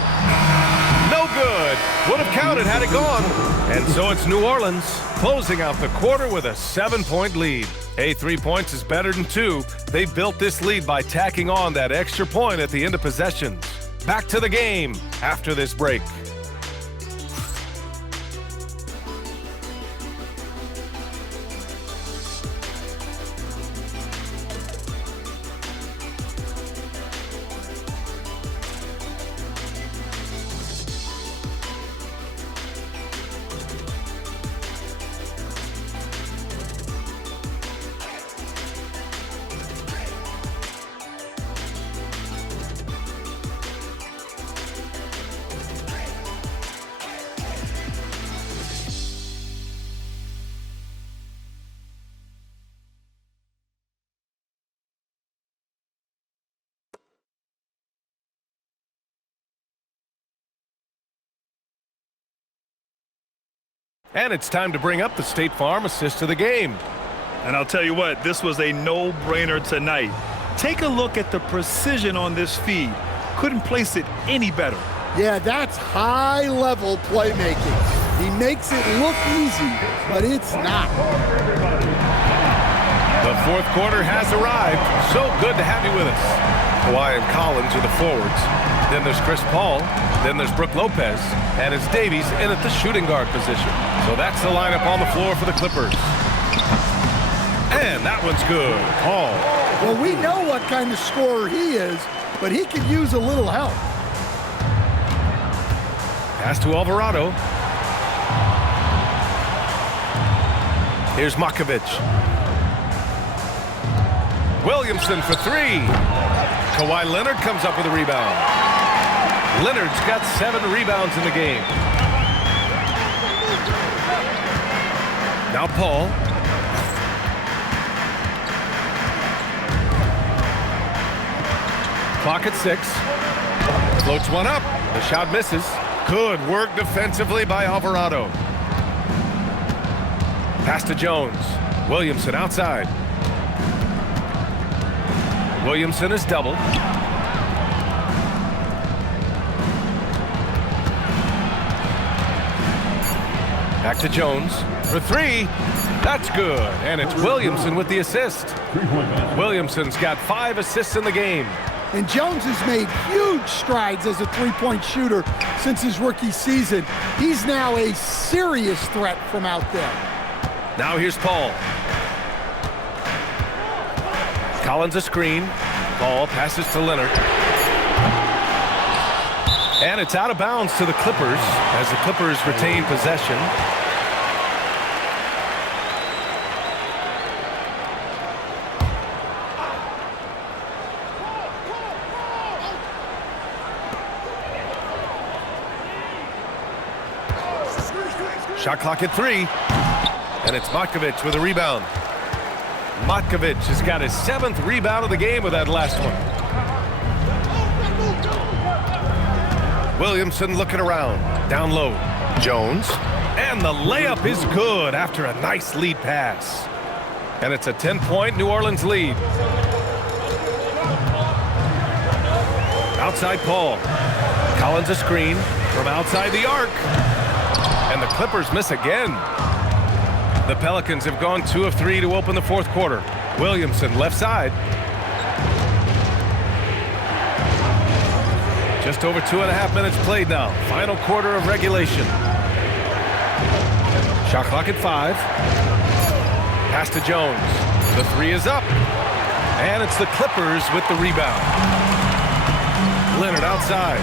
No good. Would have counted had it gone. And so it's New Orleans closing out the quarter with a 7-point lead. Hey, 3 points is better than 2. They built this lead by tacking on that extra point at the end of possessions. Back to the game after this break. And it's time to bring up the State Farm assist of the game. And I'll tell you what, this was a no-brainer tonight. Take a look at the precision on this feed. Couldn't place it any better. Yeah, that's high-level playmaking. He makes it look easy, but it's not. The fourth quarter has arrived. So good to have you with us. Kawhi and Collins are the forwards. Then there's Chris Paul. Then there's Brook Lopez. And it's Davies in at the shooting guard position. So that's the lineup on the floor for the Clippers. And that one's good. Paul. Well, we know what kind of scorer he is, but he could use a little help. Pass to Alvarado. Here's Makovich. Williamson for 3. Kawhi Leonard comes up with a rebound. Leonard's got 7 rebounds in the game. Now Paul. Clock at 6. Floats one up. The shot misses. Good work defensively by Alvarado. Pass to Jones. Williamson outside. Williamson is doubled. Back to Jones for 3. That's good. And it's Williamson with the assist. Williamson's got 5 assists in the game. And Jones has made huge strides as a three-point shooter since his rookie season. He's now a serious threat from out there. Now here's Paul. Collins a screen. Paul passes to Leonard. And it's out of bounds to the Clippers as the Clippers retain possession. Shot clock at 3. And it's Matkovic with a rebound. Matkovic has got his 7th rebound of the game with that last one. Williamson looking around. Down low. Jones. And the layup is good after a nice lead pass. And it's a 10-point New Orleans lead. Outside Paul. Collins a screen from outside the arc. And the Clippers miss again. The Pelicans have gone 2 of 3 to open the 4th quarter. Williamson left side. Just over 2.5 minutes played now. Final quarter of regulation. Shot clock at 5. Pass to Jones. The 3 is up. And it's the Clippers with the rebound. Leonard outside.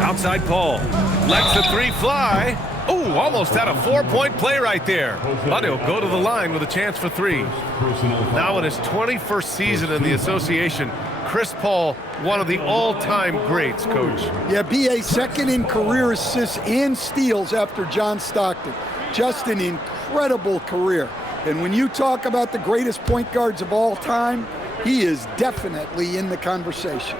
Outside Paul. Lets the 3 fly. Oh, almost had a 4-point play right there. But he'll go to the line with a chance for 3. Now in his 21st season in the association, Chris Paul, one of the all-time greats, Coach. Yeah, B.A. second in career assists and steals after John Stockton. Just an incredible career. And when you talk about the greatest point guards of all time, he is definitely in the conversation.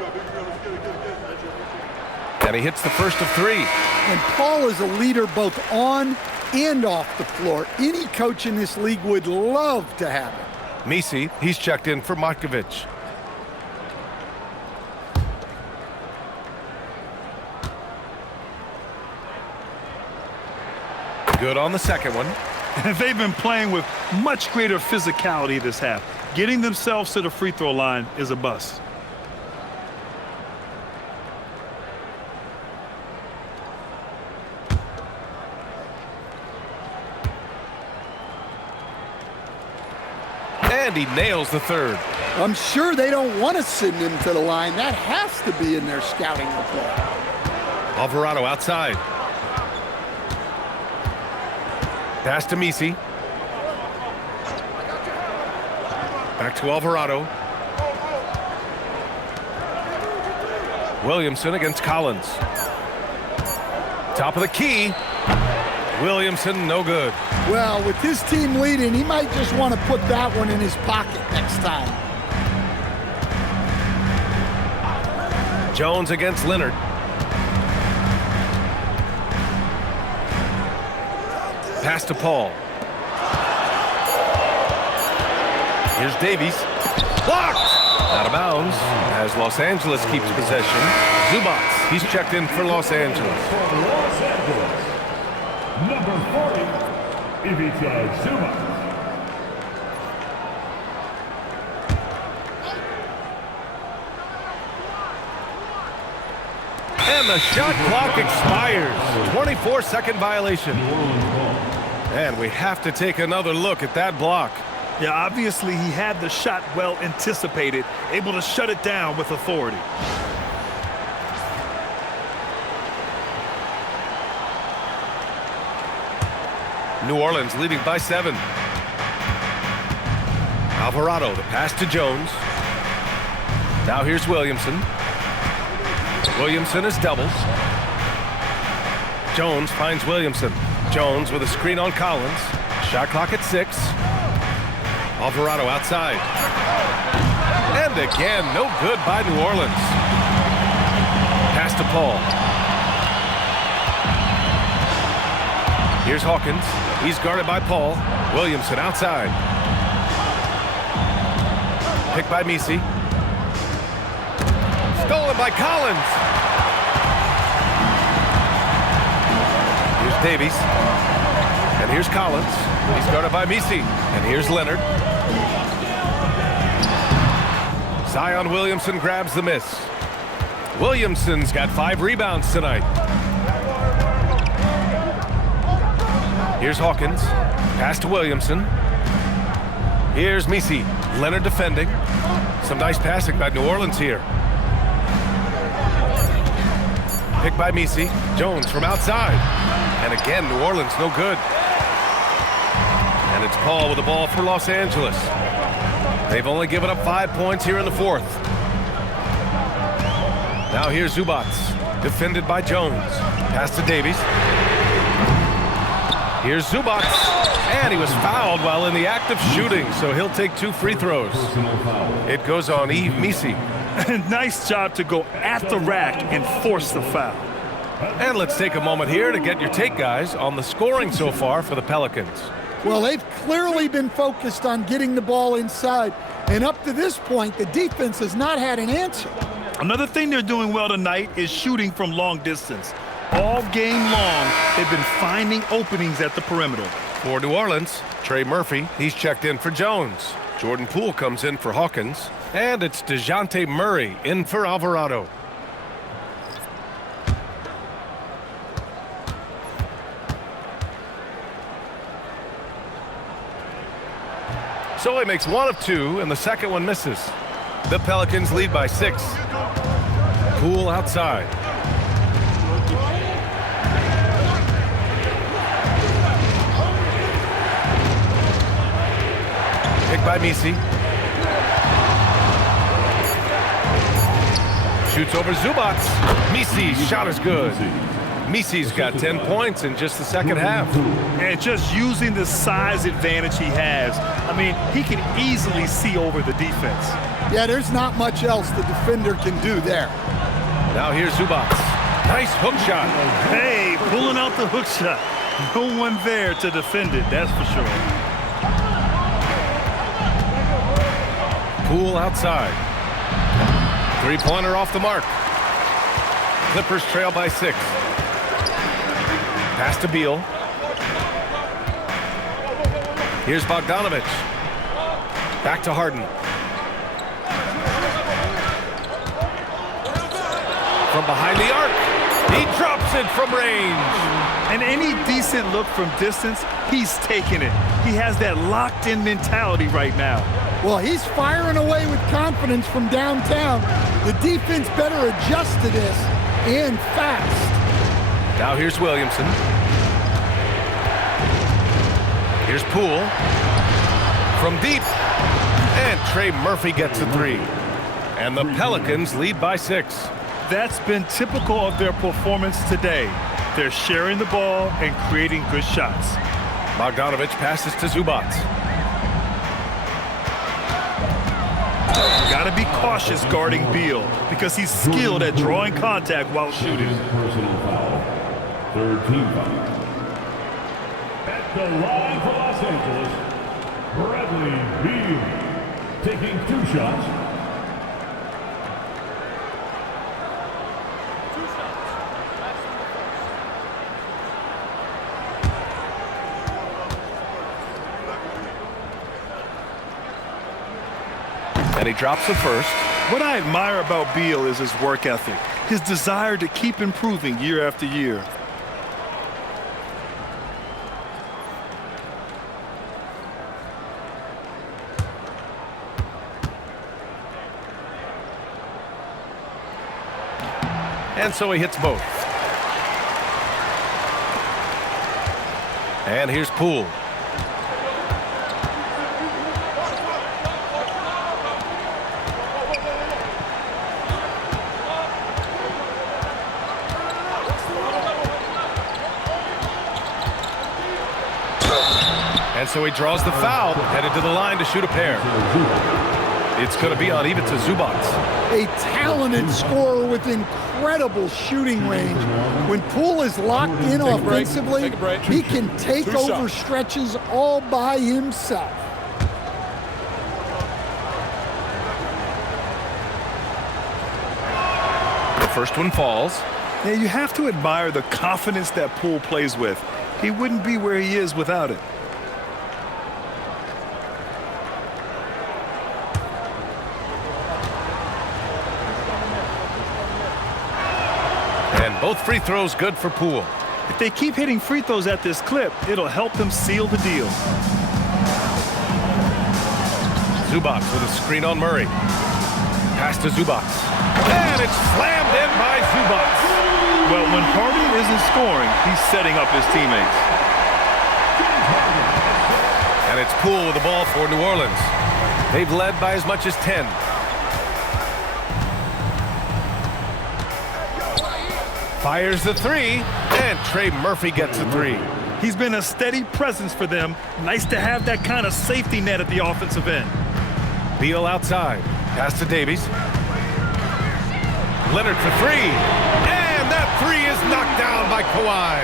And he hits the first of 3. And Paul is a leader both on and off the floor. Any coach in this league would love to have him. Misi, he's checked in for Matkovic. Good on the second one. They've been playing with much greater physicality this half. Getting themselves to the free throw line is a bust. And he nails the 3rd. I'm sure they don't want to send him to the line. That has to be in their scouting report. Alvarado outside. Pass to Misi. Back to Alvarado. Williamson against Collins. Top of the key. Williamson, no good. Well, with his team leading, he might just want to put that one in his pocket next time. Jones against Leonard. Pass to Paul. Here's Davies. Blocked! Out of bounds as Los Angeles keeps possession. Zubats, he's checked in for Los Angeles. Number 40, Ivica Zubats. And the shot clock expires. 24-second violation. And we have to take another look at that block. Yeah, obviously he had the shot well anticipated, able to shut it down with authority. New Orleans leading by 7. Alvarado, the pass to Jones. Now here's Williamson. Williamson is doubled. Jones finds Williamson. Jones with a screen on Collins. Shot clock at 6. Alvarado outside. And again, no good by New Orleans. Pass to Paul. Here's Hawkins. He's guarded by Paul. Williamson outside. Picked by Misi. Stolen by Collins. Here's Davies. And here's Collins. He's guarded by Misi. And here's Leonard. Zion Williamson grabs the miss. Williamson's got 5 rebounds tonight. Here's Hawkins. Pass to Williamson. Here's Misi. Leonard defending. Some nice passing by New Orleans here. Picked by Misi. Jones from outside. And again, New Orleans no good. And it's Paul with the ball for Los Angeles. They've only given up 5 points here in the 4th. Now here's Zubats. Defended by Jones. Pass to Davies. Here's Zubac. And he was fouled while in the act of shooting, so he'll take 2 free throws. It goes on Yves Missi. Nice job to go at the rack and force the foul. And let's take a moment here to get your take, guys, on the scoring so far for the Pelicans. Well, they've clearly been focused on getting the ball inside. And up to this point, the defense has not had an answer. Another thing they're doing well tonight is shooting from long distance. All game long, they've been finding openings at the perimeter. For New Orleans, Trey Murphy, he's checked in for Jones. Jordan Poole comes in for Hawkins. And it's DeJounte Murray in for Alvarado. So he makes 1 of 2, and the second one misses. The Pelicans lead by 6. Poole outside. Picked by Missi. Shoots over Zubac. Missi's shot is good. Missi's got 10 points in just the second half. And just using the size advantage he has, I mean, he can easily see over the defense. Yeah, there's not much else the defender can do there. Now here's Zubac. Nice hook shot. Hey, pulling out the hook shot. No one there to defend it, that's for sure. Poole outside. 3-pointer off the mark. Clippers trail by 6. Pass to Beal. Here's Bogdanovich. Back to Harden. From behind the arc. He drops it from range. And any decent look from distance, he's taking it. He has that locked-in mentality right now. Well, he's firing away with confidence from downtown. The defense better adjust to this, and fast. Now here's Williamson. Here's Poole. From deep. And Trey Murphy gets a 3. And the Pelicans lead by 6. That's been typical of their performance today. They're sharing the ball and creating good shots. Bogdanovich passes to Zubac. Got to be cautious guarding Beal because he's skilled at drawing contact while shooting. Personal foul. 3rd team foul. At the line for Los Angeles, Bradley Beal taking 2 shots. And he drops the first. What I admire about Beal is his work ethic, his desire to keep improving year after year. And so he hits both. And here's Poole. And so he draws the foul, headed to the line to shoot a pair. It's going to be on even to Zubac. A talented scorer with incredible shooting range. When Poole is locked in offensively, he can take over stretches all by himself. The first one falls. Yeah, you have to admire the confidence that Poole plays with. He wouldn't be where he is without it. And both free throws good for Poole. If they keep hitting free throws at this clip, it'll help them seal the deal. Zubac with a screen on Murray. Pass to Zubac. And it's slammed in by Zubac. Well, when Harden isn't scoring, he's setting up his teammates. And it's Poole with the ball for New Orleans. They've led by as much as 10. Fires the three, and Trey Murphy gets the three. He's been a steady presence for them. Nice to have that kind of safety net at the offensive end. Beal outside. Pass to Davies. Leonard for three. And that three is knocked down by Kawhi.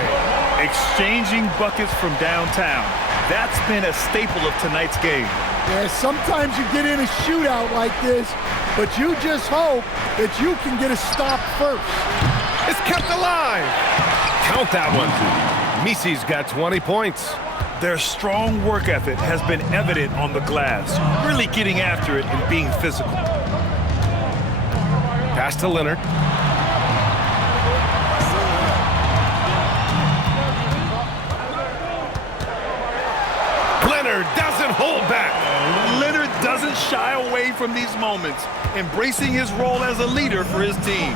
Exchanging buckets from downtown. That's been a staple of tonight's game. Yeah, sometimes you get in a shootout like this, but you just hope that you can get a stop first. It's kept alive. Count that one. Misi's got 20 points. Their strong work ethic has been evident on the glass, really getting after it and being physical. Pass to Leonard. Leonard doesn't hold back. Leonard doesn't shy away from these moments, embracing his role as a leader for his team.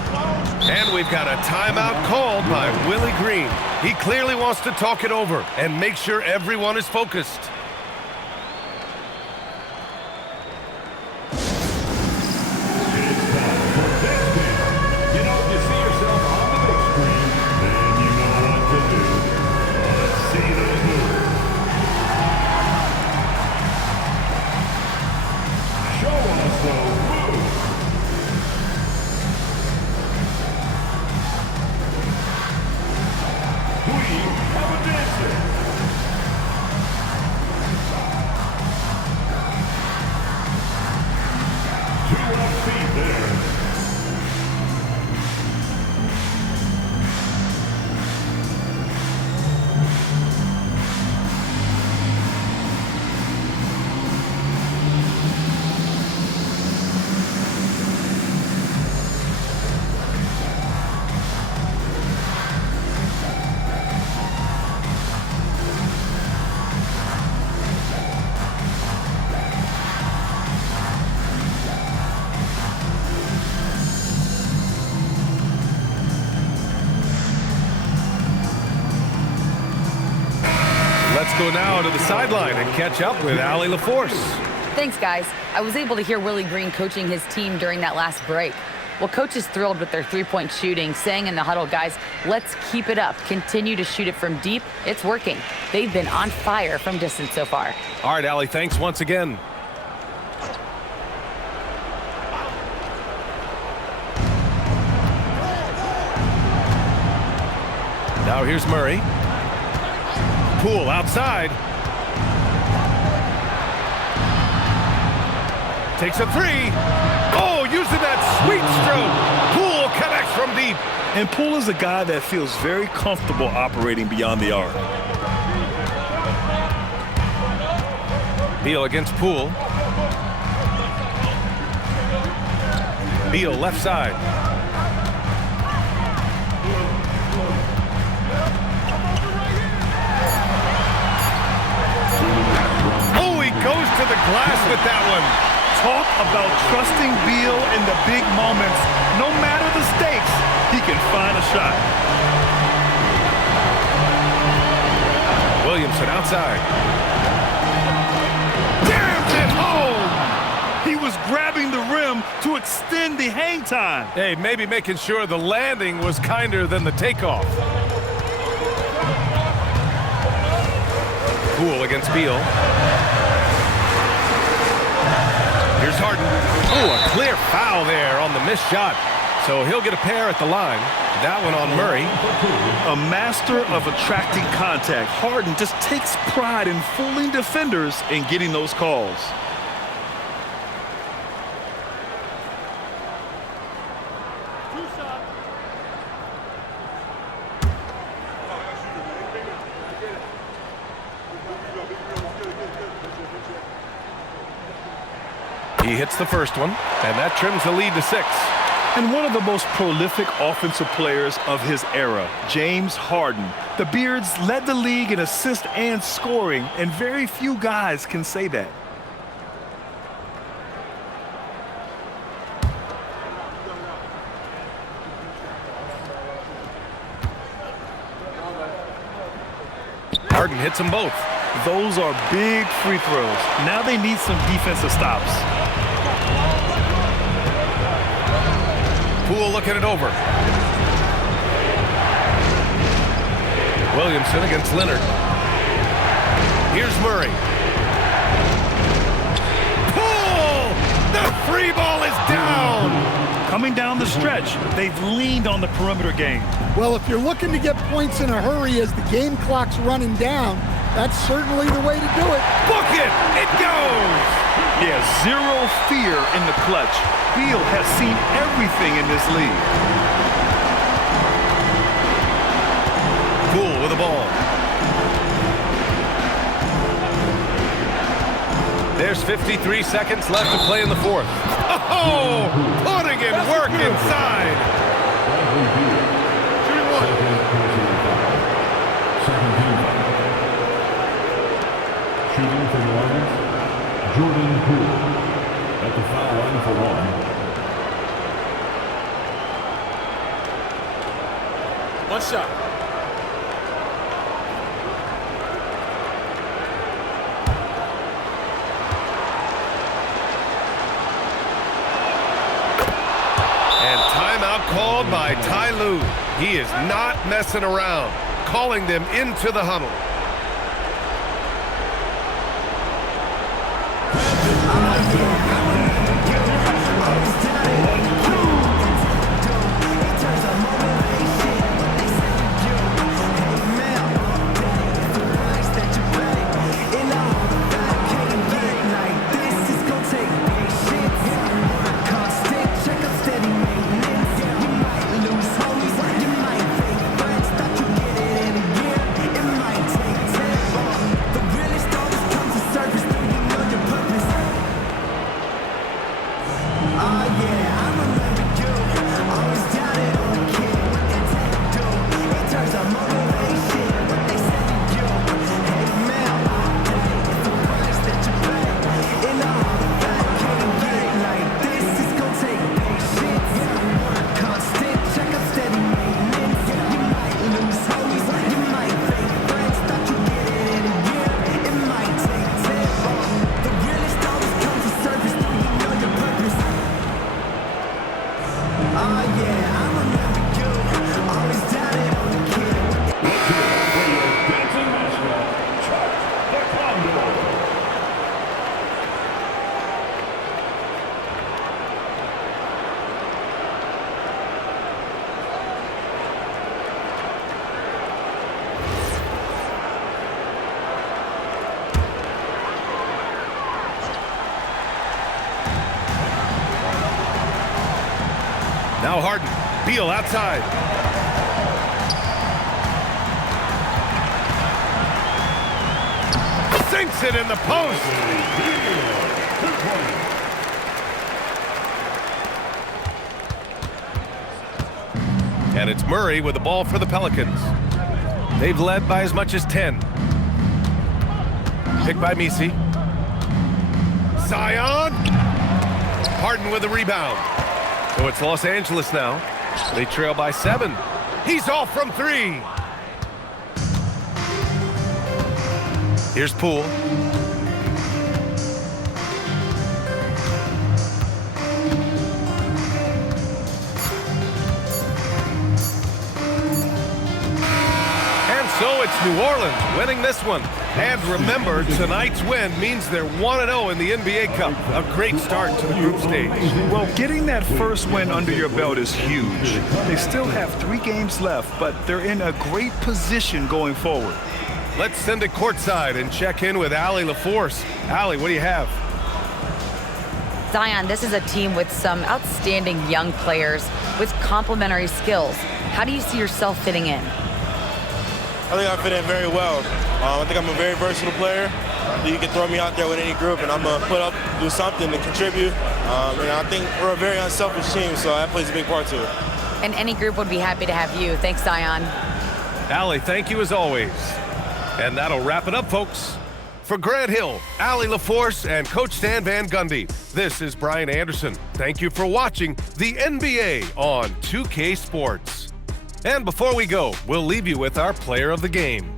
And we've got a timeout called by Willie Green. He clearly wants to talk it over and make sure everyone is focused. Let's go now to the sideline and catch up with Allie LaForce. Thanks, guys. I was able to hear Willie Green coaching his team during that last break. Well, coach is thrilled with their three-point shooting, saying in the huddle, guys, let's keep it up. Continue to shoot it from deep. It's working. They've been on fire from distance so far. All right, Allie, thanks once again. Now here's Murray. Poole outside. Takes a three. Oh, using that sweet stroke. Poole connects from deep. And Poole is a guy that feels very comfortable operating beyond the arc. Beal against Poole. Beal left side. Oh, he goes to the glass with that one. Talk about trusting Beal in the big moments. No matter the stakes, he can find a shot. Williamson outside. Jams it home! He was grabbing the rim to extend the hang time. Hey, maybe making sure the landing was kinder than the takeoff. Poole against Beal. Here's Harden. Oh, a clear foul there on the missed shot. So he'll get a pair at the line. That one on Murray. A master of attracting contact. Harden just takes pride in fooling defenders and getting those calls. He hits the first one, and that trims the lead to 6. And one of the most prolific offensive players of his era, James Harden. The Beards led the league in assists and scoring, and very few guys can say that. Harden hits them both. Those are big free throws. Now they need some defensive stops. Poole looking it over. Williamson against Leonard. Here's Murray. Pull! The free ball is down! Coming down the stretch, they've leaned on the perimeter game. Well, if you're looking to get points in a hurry as the game clock's running down, that's certainly the way to do it. Book it! It goes! Yeah, zero fear in the clutch. Beal has seen everything in this league. Poole with the ball. There's 53 seconds left to play in the fourth. Oh! Putting in work inside! Shooting for the Lions, Jordan Poole at the foul line for one. One shot. And timeout called by Ty Lue. He is not messing around, calling them into the huddle. Now Harden. Beal outside. Sinks it in the post. And it's Murray with the ball for the Pelicans. They've led by as much as 10. Picked by Misi. Zion. Harden with the rebound. So it's Los Angeles now. They trail by 7. He's off from 3. Here's Poole. And so it's New Orleans winning this one. And remember, tonight's win means they're 1-0 in the NBA Cup. A great start to the group stage. Well, getting that first win under your belt is huge. They still have 3 games left, but they're in a great position going forward. Let's send it courtside and check in with Allie LaForce. Allie, what do you have? Zion, this is a team with some outstanding young players with complementary skills. How do you see yourself fitting in? I think I fit in very well. I think I'm a very versatile player. You can throw me out there with any group, and I'm going to put up, do something to contribute. And I think we're a very unselfish team, so that plays a big part to it. And any group would be happy to have you. Thanks, Zion. Allie, thank you as always. And that'll wrap it up, folks. For Grant Hill, Allie LaForce, and Coach Stan Van Gundy, this is Brian Anderson. Thank you for watching the NBA on 2K Sports. And before we go, we'll leave you with our player of the game.